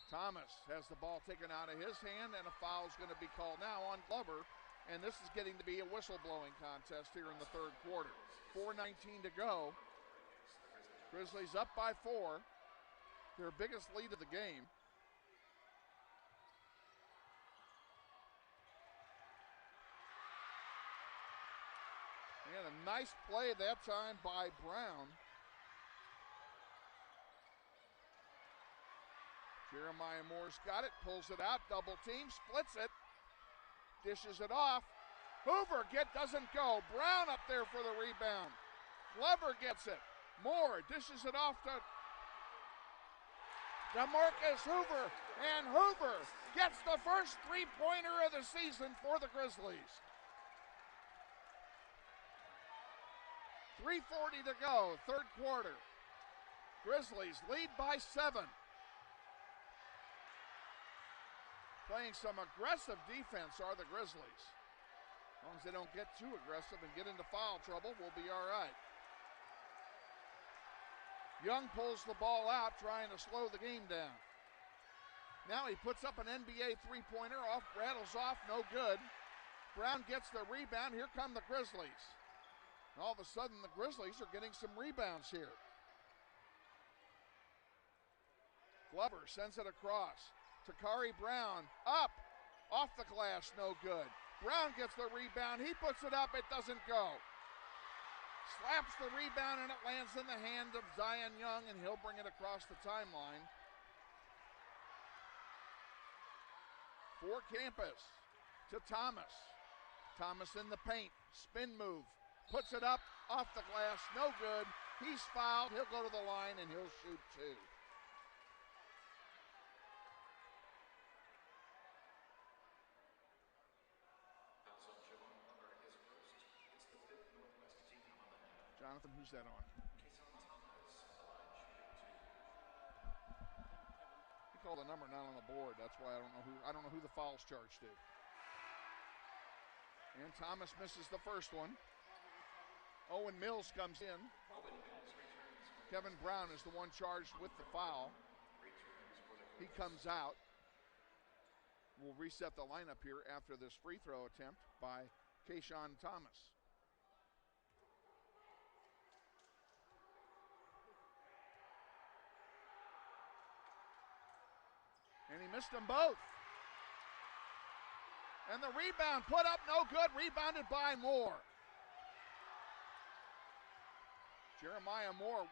Thomas has the ball taken out of his hand, and a foul is going to be called now on Glover, and this is getting to be a whistle-blowing contest here in the third quarter. 4:19 to go. Grizzlies up by 4. Their biggest lead of the game. And a nice play that time by Brown. Jeremiah Moore's got it, pulls it out, double team, splits it, dishes it off. Hoover doesn't go. Brown up there for the rebound. Glover gets it. Moore dishes it off to DeMarcus Hoover, and Hoover gets the first three-pointer of the season for the Grizzlies. 3:40 to go, third quarter. Grizzlies lead by 7. Playing some aggressive defense are the Grizzlies. As long as they don't get too aggressive and get into foul trouble, we'll be all right. Young pulls the ball out, trying to slow the game down. Now he puts up an NBA three-pointer, rattles off, no good. Brown gets the rebound. Here come the Grizzlies. And all of a sudden, the Grizzlies are getting some rebounds here. Glover sends it across. Takari Brown up, off the glass, no good. Brown gets the rebound. He puts it up. It doesn't go. Slaps the rebound, and it lands in the hand of Zion Young, and he'll bring it across the timeline. For Campus to Thomas. Thomas in the paint. Spin move. Puts it up, off the glass, no good. He's fouled. He'll go to the line, and he'll shoot 2. Jonathan, who's that on? He called the number not on the board. That's why I don't know who the foul's charged to. And Thomas misses the first one. Owen Mills comes in. Kevin Brown is the one charged with the foul. He comes out. We'll reset the lineup here after this free throw attempt by Kayshawn Thomas. And he missed them both. And the rebound put up, no good. Rebounded by Moore. Jeremiah Moore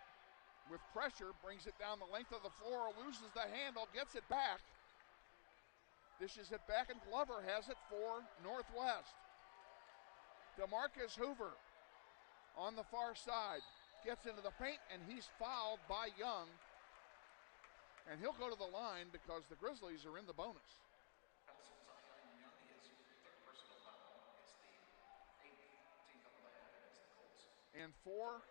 with pressure brings it down the length of the floor, loses the handle, gets it back. Dishes it back, and Glover has it for Northwest. DeMarcus Hoover on the far side gets into the paint, and he's fouled by Young. And he'll go to the line because the Grizzlies are in the bonus. And for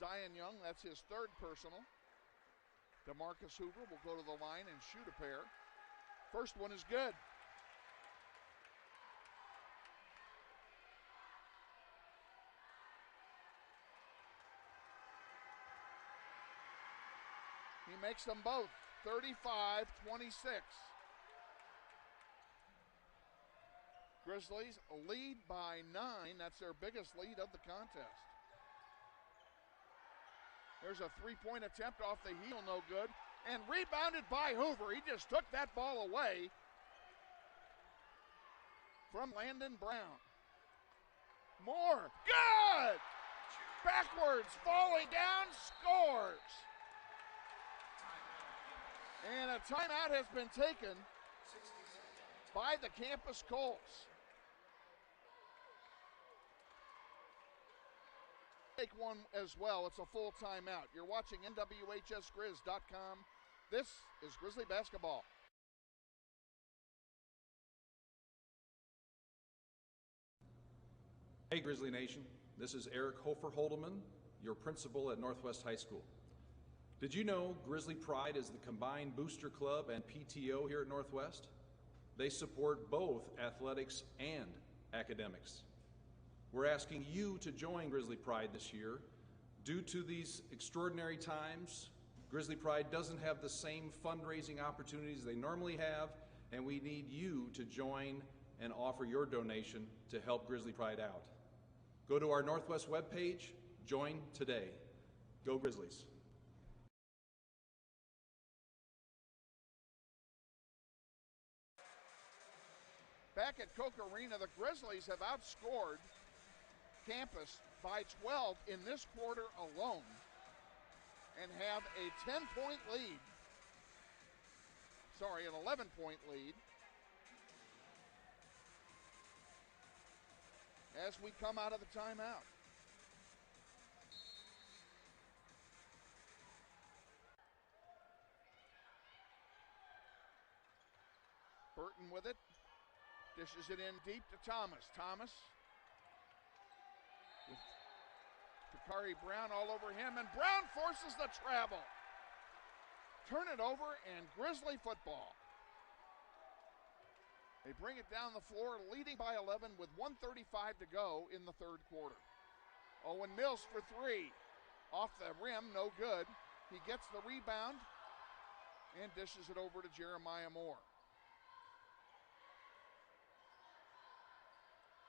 Zion Young, that's his third personal. DeMarcus Hoover will go to the line and shoot a pair. First one is good. He makes them both, 35-26. Grizzlies lead by 9. That's their biggest lead of the contest. There's a three-point attempt off the heel, no good. And rebounded by Hoover. He just took that ball away from Landon Brown. Moore, good! Backwards, falling down, scores. And a timeout has been taken by the campus Colts. Take one as well. It's a full timeout. You're watching NWHSGrizz.com. This is Grizzly basketball. Hey Grizzly Nation, this is Eric Hofer-Holdeman, your principal at Northwest High School. Did you know Grizzly Pride is the combined booster club and PTO here at Northwest? They support both athletics and academics. We're asking you to join Grizzly Pride this year. Due to these extraordinary times, Grizzly Pride doesn't have the same fundraising opportunities they normally have, and we need you to join and offer your donation to help Grizzly Pride out. Go to our Northwest webpage, join today. Go Grizzlies. Back at Koch Arena, the Grizzlies have outscored campus by 12 in this quarter alone and have a 10-point lead. Sorry, an 11-point lead. As we come out of the timeout. Burton with it. Dishes it in deep to Thomas. Thomas with Takari Brown all over him, and Brown forces the travel. Turn it over, and Grizzly football. They bring it down the floor, leading by 11 with 1:35 to go in the third quarter. Owen Mills for three. Off the rim, no good. He gets the rebound and dishes it over to Jeremiah Moore.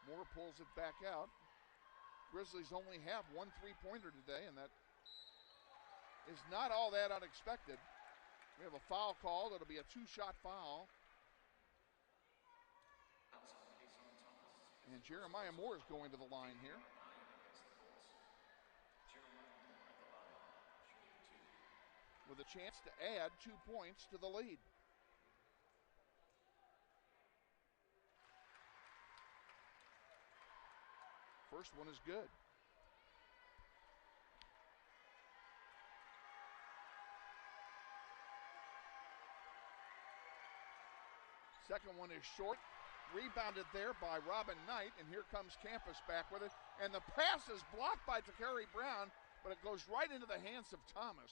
Moore pulls it back out. Grizzlies only have one three-pointer today, and that is not all that unexpected. We have a foul called. It'll be a two-shot foul. And Jeremiah Moore is going to the line here. With a chance to add 2 points to the lead. First one is good. Second one is short. Rebounded there by Robin Knight, and here comes Campus back with it. And the pass is blocked by Takari Brown, but it goes right into the hands of Thomas.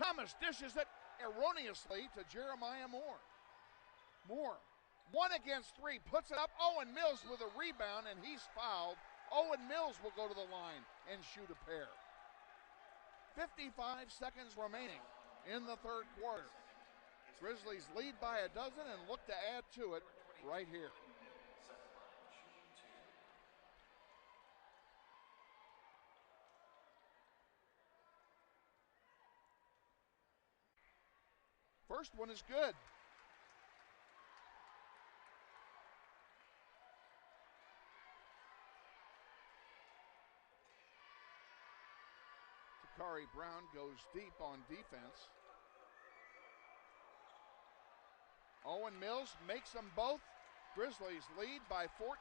Thomas dishes it erroneously to Jeremiah Moore. Moore, 1 against 3, puts it up. Owen Mills with a rebound, and he's fouled. Owen Mills will go to the line and shoot a pair. 55 seconds remaining in the third quarter. Grizzlies lead by a dozen and look to add to it right here. First one is good. Takari Brown goes deep on defense. Owen Mills makes them both. Grizzlies lead by 14.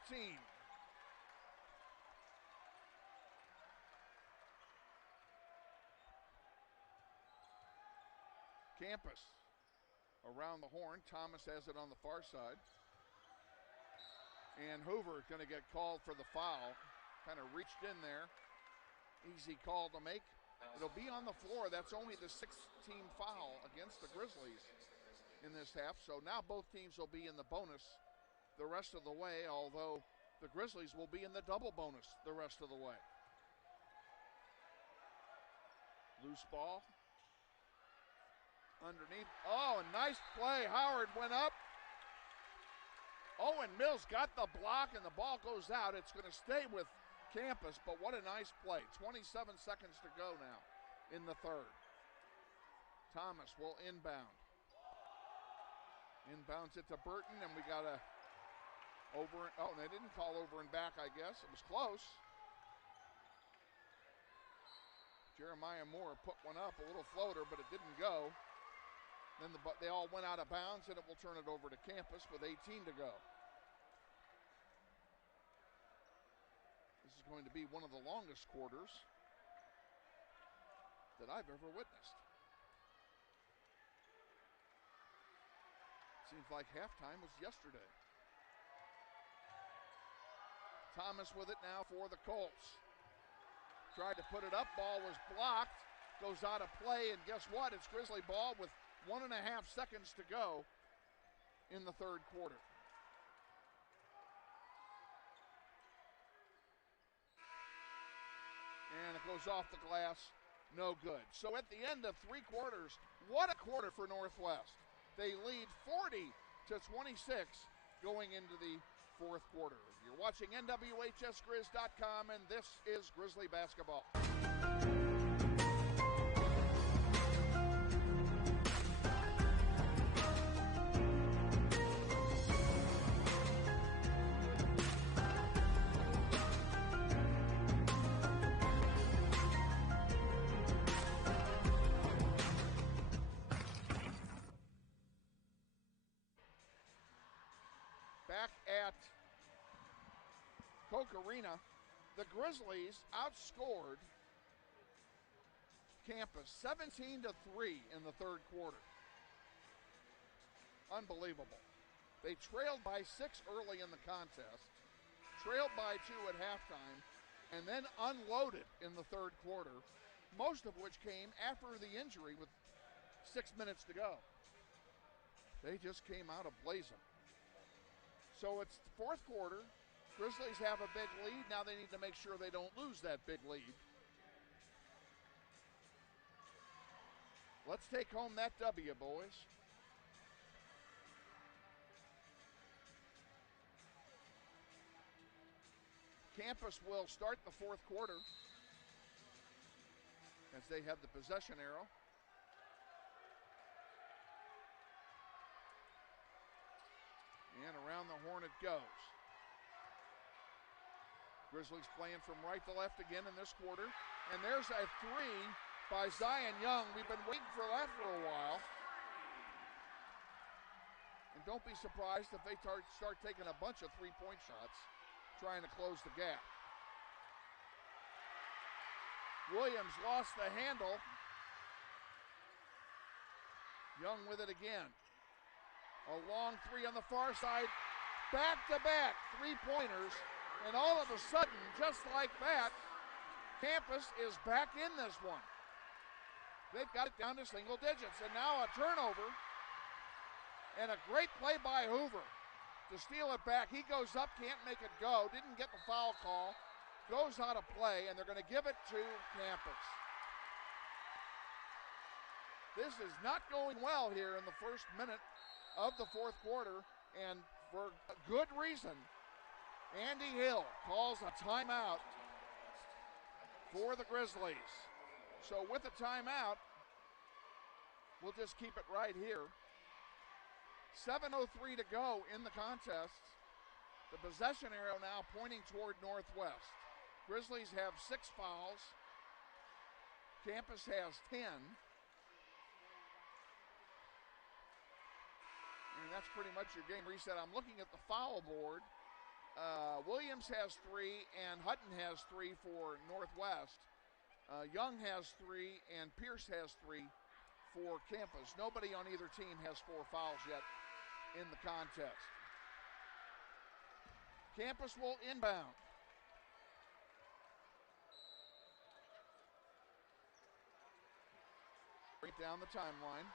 Campus around the horn. Thomas has it on the far side. And Hoover going to get called for the foul. Kind of reached in there. Easy call to make. It'll be on the floor. That's only the 6th team foul against the Grizzlies. in this half. So now both teams will be in the bonus the rest of the way, although the Grizzlies will be in the double bonus the rest of the way. Loose ball. Underneath. Oh, a nice play. Howard went up. Owen Mills got the block, and the ball goes out. It's going to stay with Campus, but what a nice play. 27 seconds to go now in the third. Thomas will inbound. Inbounds it to Burton, and we got a over. Oh, they didn't call over and back, I guess. It was close. Jeremiah Moore put one up, a little floater, but it didn't go. Then they all went out of bounds, and it will turn it over to Campus with 18 to go. This is going to be one of the longest quarters that I've ever witnessed. Seems like halftime was yesterday. Thomas with it now for the Colts. Tried to put it up, ball was blocked, goes out of play, and guess what? It's Grizzly ball with 1.5 seconds to go in the third quarter. And it goes off the glass, no good. So at the end of 3 quarters, what a quarter for Northwest. They lead 40-26 going into the fourth quarter. You're watching NWHSGrizz.com, and this is Grizzly basketball. Back at Koch Arena, the Grizzlies outscored Campus 17-3 in the third quarter. Unbelievable. They trailed by 6 early in the contest, trailed by 2 at halftime, and then unloaded in the third quarter, most of which came after the injury with 6 minutes to go. They just came out a blazing. So it's the fourth quarter. Grizzlies have a big lead. Now they need to make sure they don't lose that big lead. Let's take home that W, boys. Campus will start the fourth quarter as they have the possession arrow. And around the horn it goes. Grizzlies playing from right to left again in this quarter. And there's a 3 by Zion Young. We've been waiting for that for a while. And don't be surprised if they start taking a bunch of three-point shots, trying to close the gap. Williams lost the handle. Young with it again. A long 3 on the far side. Back-to-back three-pointers. And all of a sudden, just like that, Campus is back in this one. They've got it down to single digits. And now a turnover. And a great play by Hoover to steal it back. He goes up, can't make it go. Didn't get the foul call. Goes out of play, and they're going to give it to Campus. This is not going well here in the first minute of the fourth quarter, and for a good reason. Andy Hill calls a timeout for the Grizzlies. So with a timeout, we'll just keep it right here. 7:03 to go in the contest. The possession arrow now pointing toward Northwest. Grizzlies have 6 fouls. Campus has 10. And that's pretty much your game reset. I'm looking at the foul board. Williams has 3 and Hutton has 3 for Northwest. Young has 3 and Pierce has 3 for Campus. Nobody on either team has 4 fouls yet in the contest. Campus will inbound. Right down the timeline.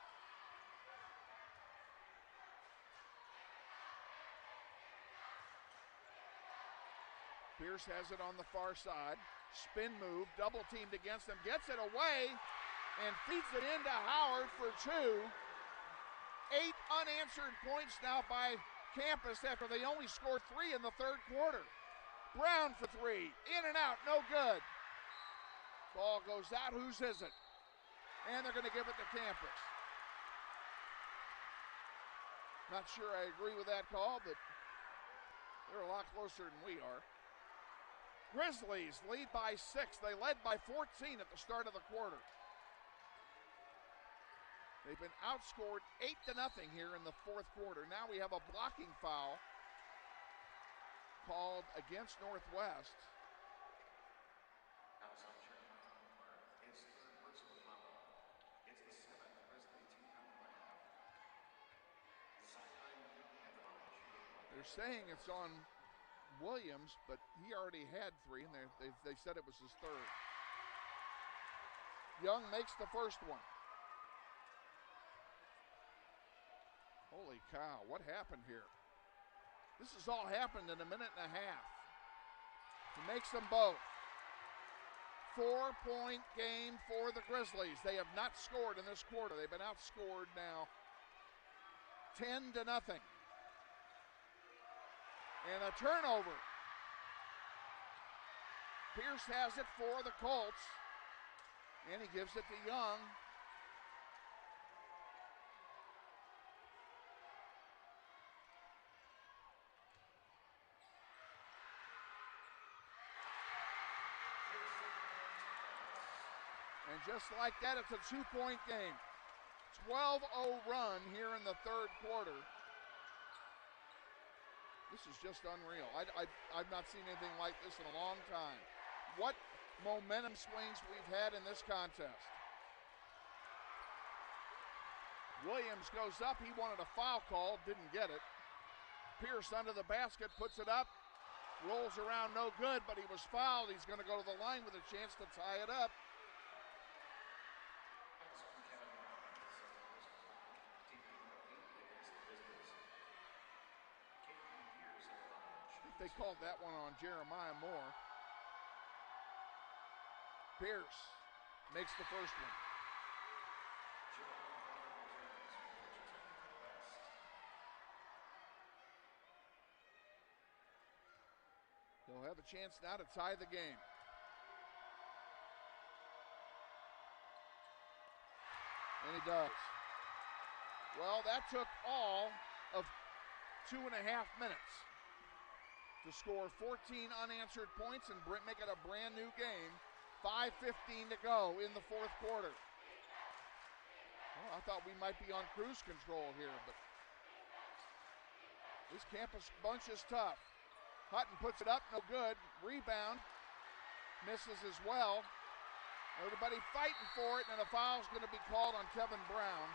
Pierce has it on the far side. Spin move, double teamed against him, gets it away and feeds it into Howard for 2. 8 unanswered points now by Campus after they only scored 3 in the third quarter. Brown for 3, in and out, no good. Ball goes out, whose is it? And they're going to give it to Campus. Not sure I agree with that call, but they're a lot closer than we are. Grizzlies lead by 6. They led by 14 at the start of the quarter. They've been outscored 8-0 here in the fourth quarter. Now we have a blocking foul called against Northwest. It's third personal foul. It's the 7th Grizzly team foul. They're saying it's on Williams, but he already had 3, and they said it was his third. Young makes the first one. Holy cow, what happened here? This has all happened in a minute and a half. He makes them both. 4-point game for the Grizzlies. They have not scored in this quarter. They've been outscored now 10-0. And a turnover. Pierce has it for the Colts. And he gives it to Young. And just like that, it's a 2-point game. 12-0 run here in the third quarter. This is just unreal. I've not seen anything like this in a long time. What momentum swings we've had in this contest. Williams goes up. He wanted a foul call, didn't get it. Pierce under the basket, puts it up, rolls around, no good, but he was fouled. He's going to go to the line with a chance to tie it up. They called that one on Jeremiah Moore. Pierce makes the first one. He'll have a chance now to tie the game. And he does. Well, that took all of 2.5 minutes to score 14 unanswered points and make it a brand new game. 5:15 to go in the fourth quarter. Well, I thought we might be on cruise control here, but this Campus bunch is tough. Hutton puts it up, no good. Rebound, misses as well. Everybody fighting for it, and a foul's going to be called on Kevin Brown.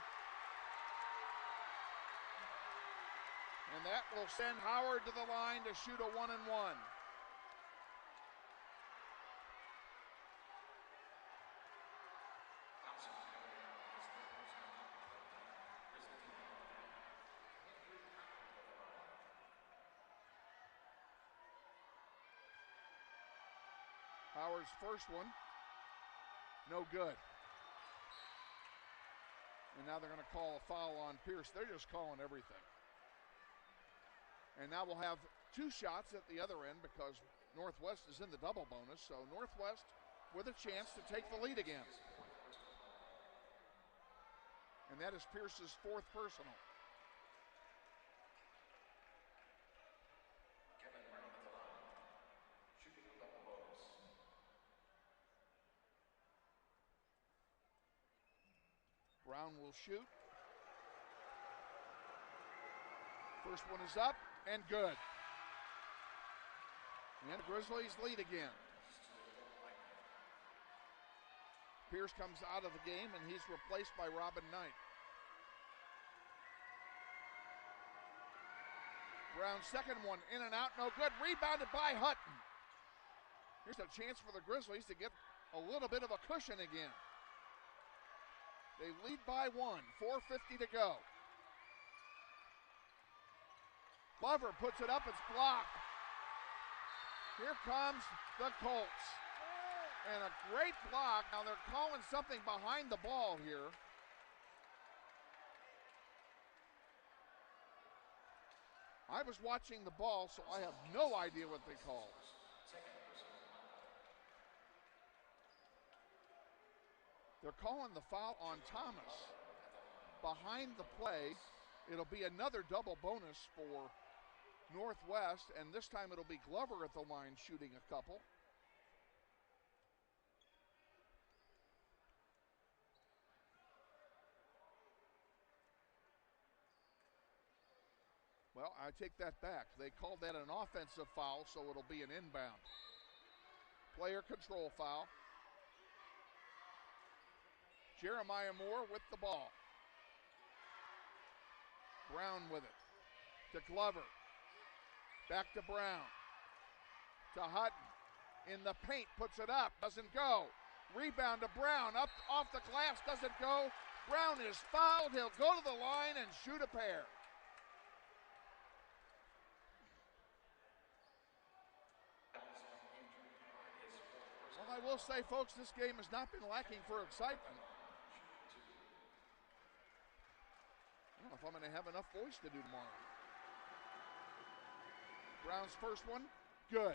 And that will send Howard to the line to shoot a 1-and-1. Howard's first one, no good. And now they're going to call a foul on Pierce. They're just calling everything. And now we'll have 2 shots at the other end because Northwest is in the double bonus. So Northwest with a chance to take the lead again. And that is Pierce's 4th personal. Kevin Brown at the line. Shooting a double bonus. Brown will shoot. First one is up and good. And the Grizzlies lead again. Pierce comes out of the game and he's replaced by Robin Knight. Brown's second one, in and out, no good. Rebounded by Hutton. Here's a chance for the Grizzlies to get a little bit of a cushion again. They lead by 1, 4:50 to go. Glover puts it up, it's blocked. Here comes the Colts. And a great block. Now they're calling something behind the ball here. I was watching the ball, so I have no idea what they called. They're calling the foul on Thomas. Behind the play, it'll be another double bonus for Northwest, and this time it'll be Glover at the line shooting a couple. Well, I take that back. They called that an offensive foul, so it'll be an inbound. Player control foul. Jeremiah Moore with the ball. Brown with it. To Glover. Back to Brown. To Hutton. In the paint, puts it up. Doesn't go. Rebound to Brown. Up off the glass, doesn't go. Brown is fouled. He'll go to the line and shoot a pair. Well, I will say, folks, this game has not been lacking for excitement. I don't know if I'm going to have enough voice to do tomorrow. Brown's first one, good.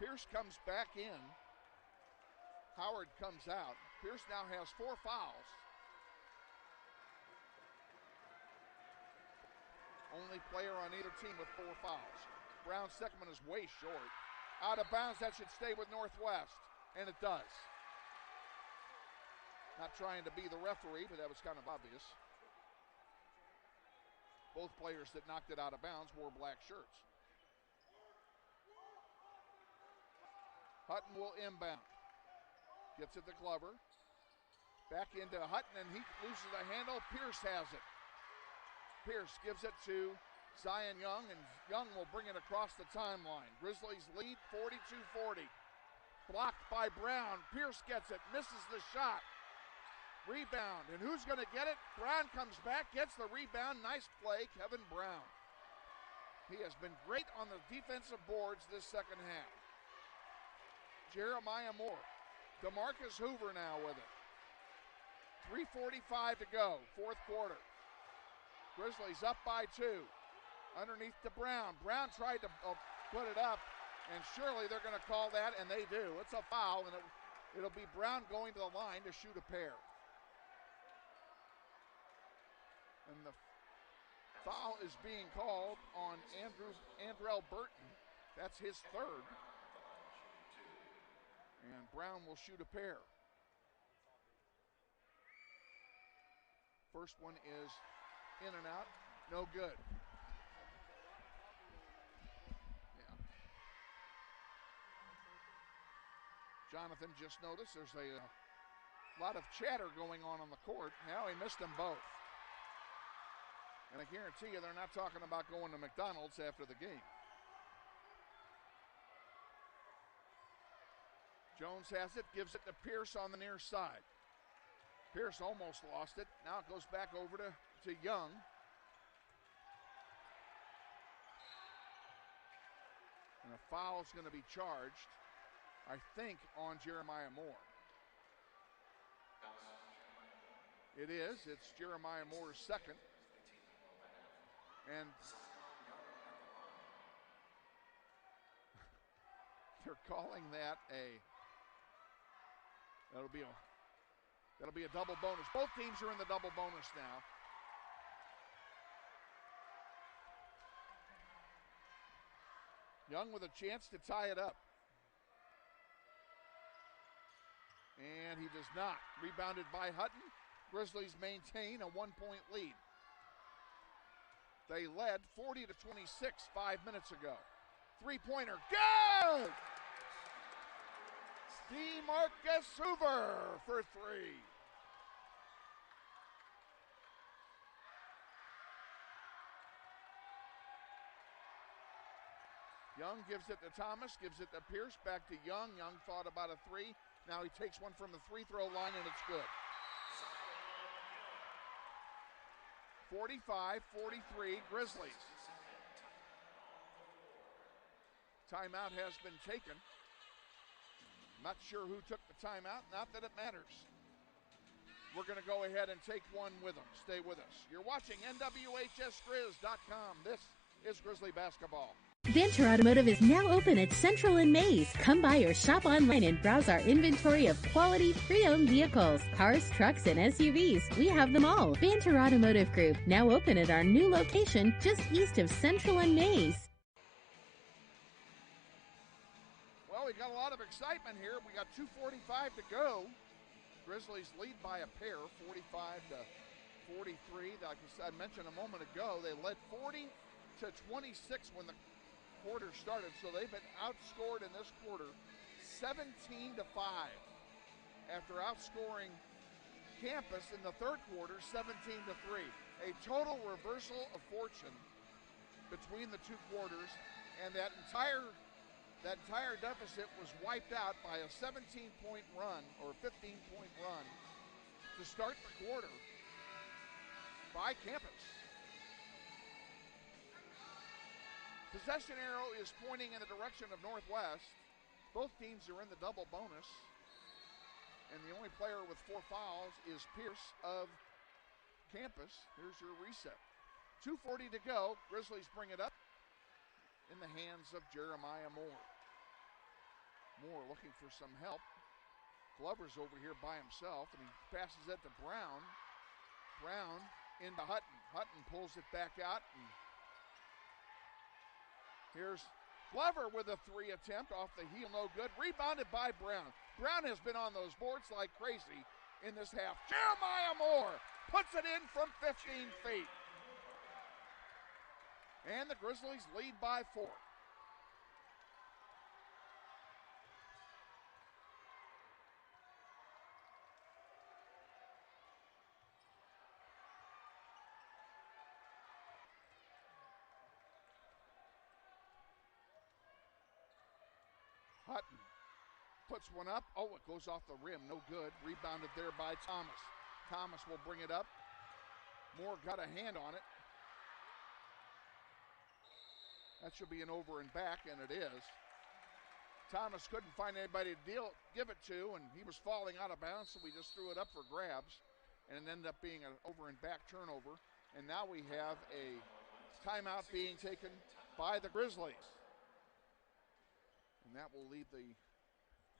Pierce comes back in. Howard comes out. Pierce now has 4 fouls. Only player on either team with 4 fouls. Brown's second one is way short. Out of bounds, that should stay with Northwest, and it does. Not trying to be the referee, but that was kind of obvious. Both players that knocked it out of bounds wore black shirts. Hutton will inbound. Gets it to Glover. Back into Hutton, and he loses the handle. Pierce has it. Pierce gives it to Zion Young, and Young will bring it across the timeline. Grizzlies lead 42-40. Blocked by Brown. Pierce gets it, misses the shot. Rebound, and who's going to get it? Brown comes back, gets the rebound. Nice play, Kevin Brown. He has been great on the defensive boards this second half. Jeremiah Moore. DeMarcus Hoover now with it. 3:45 to go, fourth quarter. Grizzlies up by 2. Underneath to Brown. Brown tried to put it up, and surely they're going to call that, and they do. It's a foul, and it'll be Brown going to the line to shoot a pair. And the foul is being called on Andrell Burton. That's his third. And Brown will shoot a pair. First one is in and out, no good. Yeah. Jonathan just noticed there's a lot of chatter going on the court. Now he missed them both. And I guarantee you they're not talking about going to McDonald's after the game. Jones has it, gives it to Pierce on the near side. Pierce almost lost it. Now it goes back over to Young. And a foul is going to be charged, I think, on Jeremiah Moore. It is. It's Jeremiah Moore's second. And they're calling that that'll be a double bonus. Both teams are in the double bonus now. Young with a chance to tie it up. And he does not. Rebounded by Hutton. Grizzlies maintain a 1-point lead. They led 40-26 5 minutes ago. Three-pointer, good! DeMarcus Hoover for 3. Young gives it to Thomas, gives it to Pierce, back to Young. Young thought about a 3. Now he takes one from the free throw line, and it's good. 45-43 Grizzlies. Timeout has been taken. Not sure who took the timeout, not that it matters. We're going to go ahead and take one with them. Stay with us. You're watching NWHSGrizz.com. This is Grizzly basketball. Banter Automotive is now open at Central and Mays. Come by or shop online and browse our inventory of quality pre-owned vehicles, cars, trucks, and SUVs. We have them all. Banter Automotive Group, now open at our new location just east of Central and Mays. Well, we got a lot of excitement here. We got 2:45 to go. Grizzlies lead by a pair, 45-43. Like I mentioned a moment ago, they led 40-26 when the quarter started, so they've been outscored in this quarter 17-5 after outscoring Campus in the third quarter 17-3. A total reversal of fortune between the two quarters, and that entire deficit was wiped out by a 17-point run or 15-point run to start the quarter by Campus. Possession arrow is pointing in the direction of Northwest. Both teams are in the double bonus. And the only player with 4 fouls is Pierce of Campus. Here's your reset. 2:40 to go. Grizzlies bring it up in the hands of Jeremiah Moore. Moore looking for some help. Glover's over here by himself, and he passes it to Brown. Brown into Hutton. Hutton pulls it back out, and here's Glover with a 3 attempt off the heel, no good. Rebounded by Brown. Brown has been on those boards like crazy in this half. Jeremiah Moore puts it in from 15 feet. And the Grizzlies lead by 4. Hutton puts one up. Oh, it goes off the rim. No good. Rebounded there by Thomas. Thomas will bring it up. Moore got a hand on it. That should be an over and back, and it is. Thomas couldn't find anybody to give it to, and he was falling out of bounds, so we just threw it up for grabs, and it ended up being an over and back turnover. And now we have a timeout being taken by the Grizzlies. And that will leave the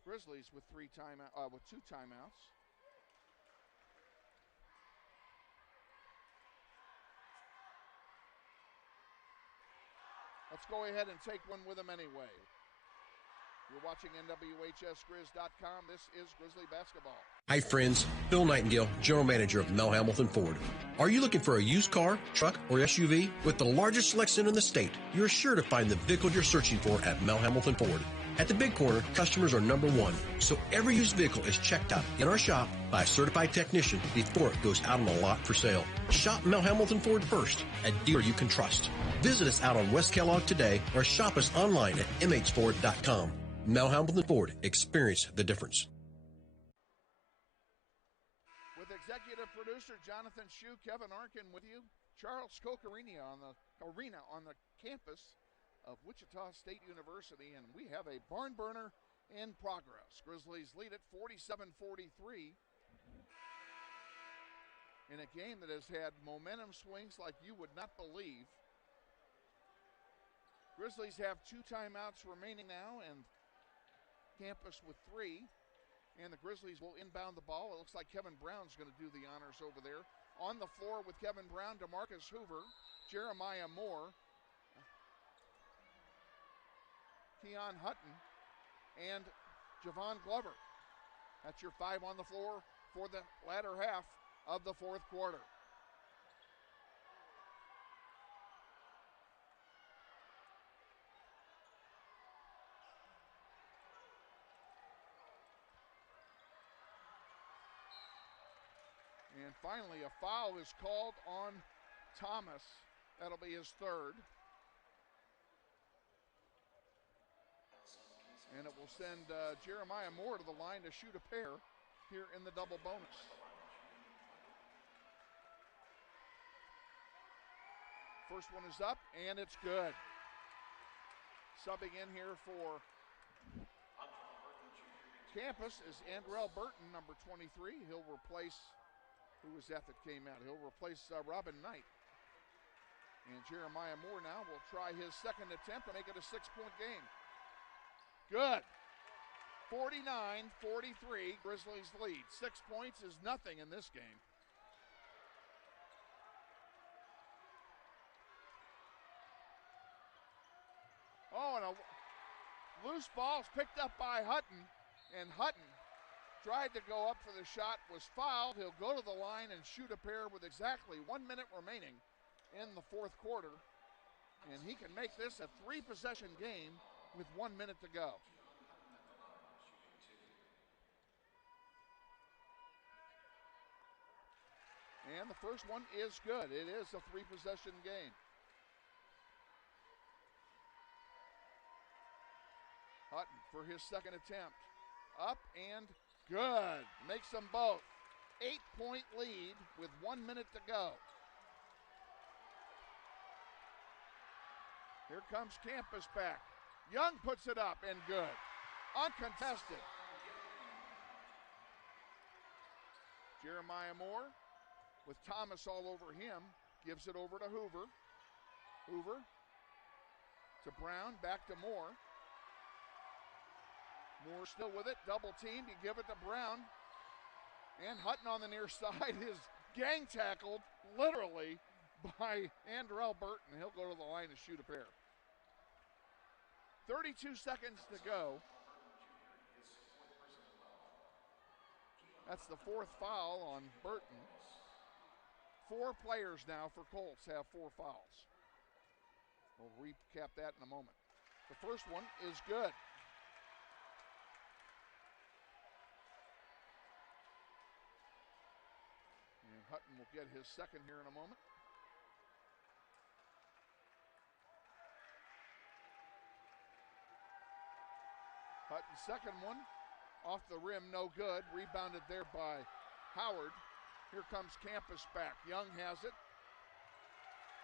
Grizzlies with 2 timeouts. Let's go ahead and take one with them anyway. You're watching NWHSGrizz.com. This is Grizzly basketball. Hi friends, Bill Nightingale, General Manager of Mel Hamilton Ford. Are you looking for a used car, truck, or SUV? With the largest selection in the state, you're sure to find the vehicle you're searching for at Mel Hamilton Ford. At the Big Corner, customers are number one, so every used vehicle is checked out in our shop by a certified technician before it goes out on the lot for sale. Shop Mel Hamilton Ford first, a dealer you can trust. Visit us out on West Kellogg today or shop us online at mhford.com. Mel Hamilton Ford, experience the difference. With executive producer Jonathan Schieu, Kevin Arkin with you. Charles Koch Arena on the campus of Wichita State University, and we have a barn burner in progress. Grizzlies lead at 47-43 in a game that has had momentum swings like you would not believe. Grizzlies have 2 timeouts remaining now, and Campus with 3, and the Grizzlies will inbound the ball. It looks like Kevin Brown's going to do the honors over there. On the floor with Kevin Brown, DeMarcus Hoover, Jeremiah Moore, Keon Hutton, and Javon Glover. That's your 5 on the floor for the latter half of the fourth quarter. And finally, a foul is called on Thomas. That'll be his 3rd. And it will send Jeremiah Moore to the line to shoot a pair here in the double bonus. First one is up, and it's good. Subbing in here for Campus is Andrell Burton, number 23. He'll replace, who was that came out? He'll replace Robin Knight. And Jeremiah Moore now will try his second attempt to make it a 6-point game. Good. 49-43, Grizzlies lead. 6 points is nothing in this game. Oh, and a loose ball is picked up by Hutton, and Hutton tried to go up for the shot, was fouled. He'll go to the line and shoot a pair with exactly 1 minute remaining in the fourth quarter, and he can make this a 3-possession game with 1 minute to go. And the first one is good. It is a 3-possession game. Hutton for his second attempt. Up and good. Makes them both. 8-point lead with 1 minute to go. Here comes Campus back. Young puts it up and good. Uncontested. Jeremiah Moore, with Thomas all over him, gives it over to Hoover. Hoover to Brown, back to Moore. Moore still with it, double teamed. You give it to Brown. And Hutton on the near side is gang tackled, literally, by Andrell Burton. He'll go to the line to shoot a pair. 32 seconds to go. That's the fourth foul on Burton. 4 players now for Colts have 4 fouls. We'll recap that in a moment. The first one is good. And Hutton will get his second here in a moment. Hutton's second one off the rim, no good. Rebounded there by Howard. Here comes Campus back. Young has it.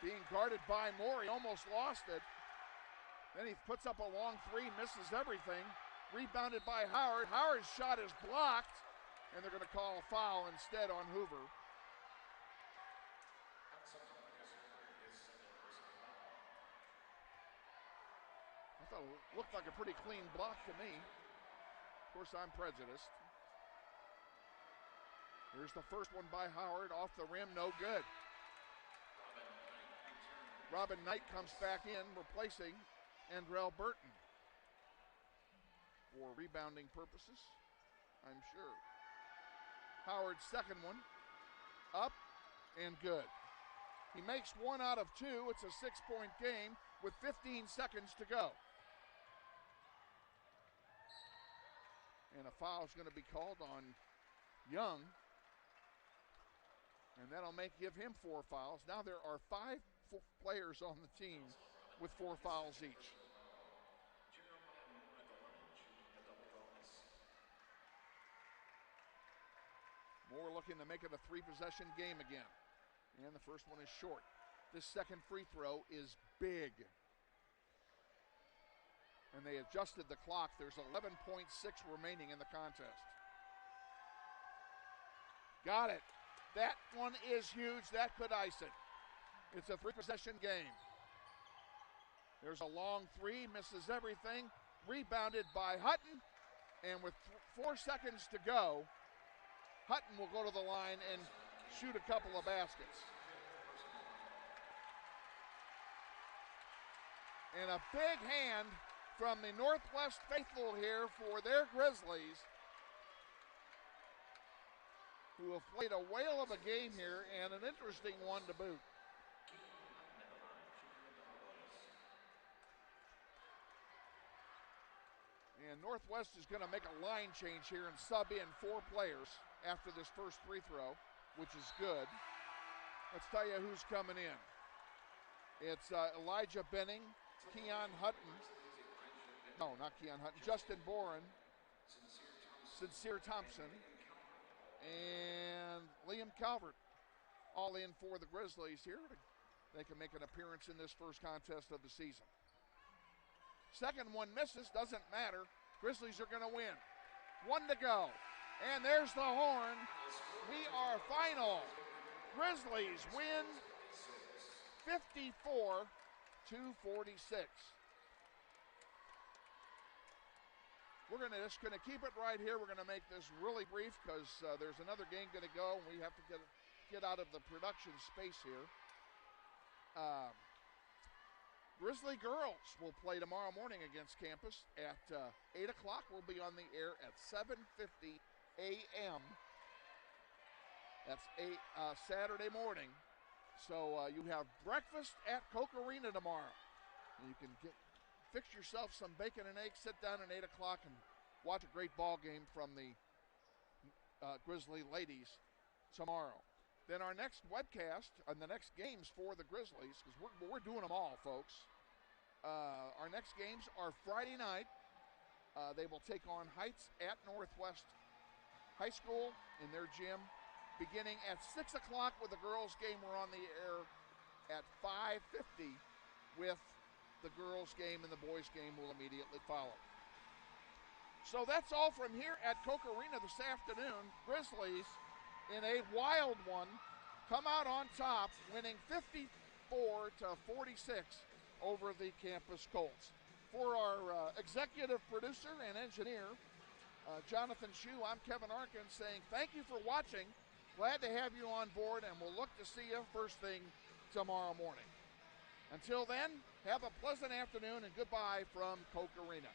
Being guarded by Moore. He almost lost it. Then he puts up a long three, misses everything. Rebounded by Howard. Howard's shot is blocked, and they're going to call a foul instead on Hoover. I thought it looked like a pretty clean block to me. Of course, I'm prejudiced. Here's the first one by Howard, off the rim, no good. Robin Knight comes back in, replacing Andrell Burton. For rebounding purposes, I'm sure. Howard's second one, up and good. He makes 1 out of 2. It's a 6-point game with 15 seconds to go. And a foul is going to be called on Young. And that'll give him 4 fouls. Now there are 5 players on the team with 4 fouls each. Moore looking to make it a 3-possession game again. And the first one is short. This second free throw is big. And they adjusted the clock. There's 11.6 remaining in the contest. Got it. That one is huge. That could ice it. It's a 3-possession game. There's a long three, misses everything. Rebounded by Hutton. And with 4 seconds to go, Hutton will go to the line and shoot a couple of baskets. And a big hand from the Northwest faithful here for their Grizzlies, who have played a whale of a game here and an interesting one to boot. And Northwest is going to make a line change here and sub in 4 players after this first free throw, which is good. Let's tell you who's coming in. It's Elijah Benning, Keon Hutton. No, not Keon Hutton. Justin Boren, Sincere Thompson, and Liam Calvert, all in for the Grizzlies here. they can make an appearance in this first contest of the season. Second one misses, doesn't matter. Grizzlies are going to win. 1 to go. And there's the horn. We are final. Grizzlies win 54-46. We're just going to keep it right here. We're going to make this really brief because there's another game going to go, and we have to get out of the production space here. Grizzly girls will play tomorrow morning against Campus at 8 o'clock. We'll be on the air at 7:50 a.m. That's Saturday morning. So you have breakfast at Koch Arena tomorrow. You can fix yourself some bacon and eggs, sit down at 8 o'clock and watch a great ball game from the Grizzly ladies tomorrow. Then our next webcast and the next games for the Grizzlies, because we're doing them all, folks. Our next games are Friday night. They will take on Heights at Northwest High School in their gym, beginning at 6 o'clock with the girls' game. We're on the air at 5:50 with the girls' game, and the boys' game will immediately follow. So that's all from here at Koch Arena this afternoon. Grizzlies, in a wild one, come out on top, winning 54-46 over the Campus Colts. For our executive producer and engineer, Jonathan Schieu, I'm Kevin Arkin saying thank you for watching. Glad to have you on board, and we'll look to see you first thing tomorrow morning. Until then, have a pleasant afternoon, and goodbye from Koch Arena.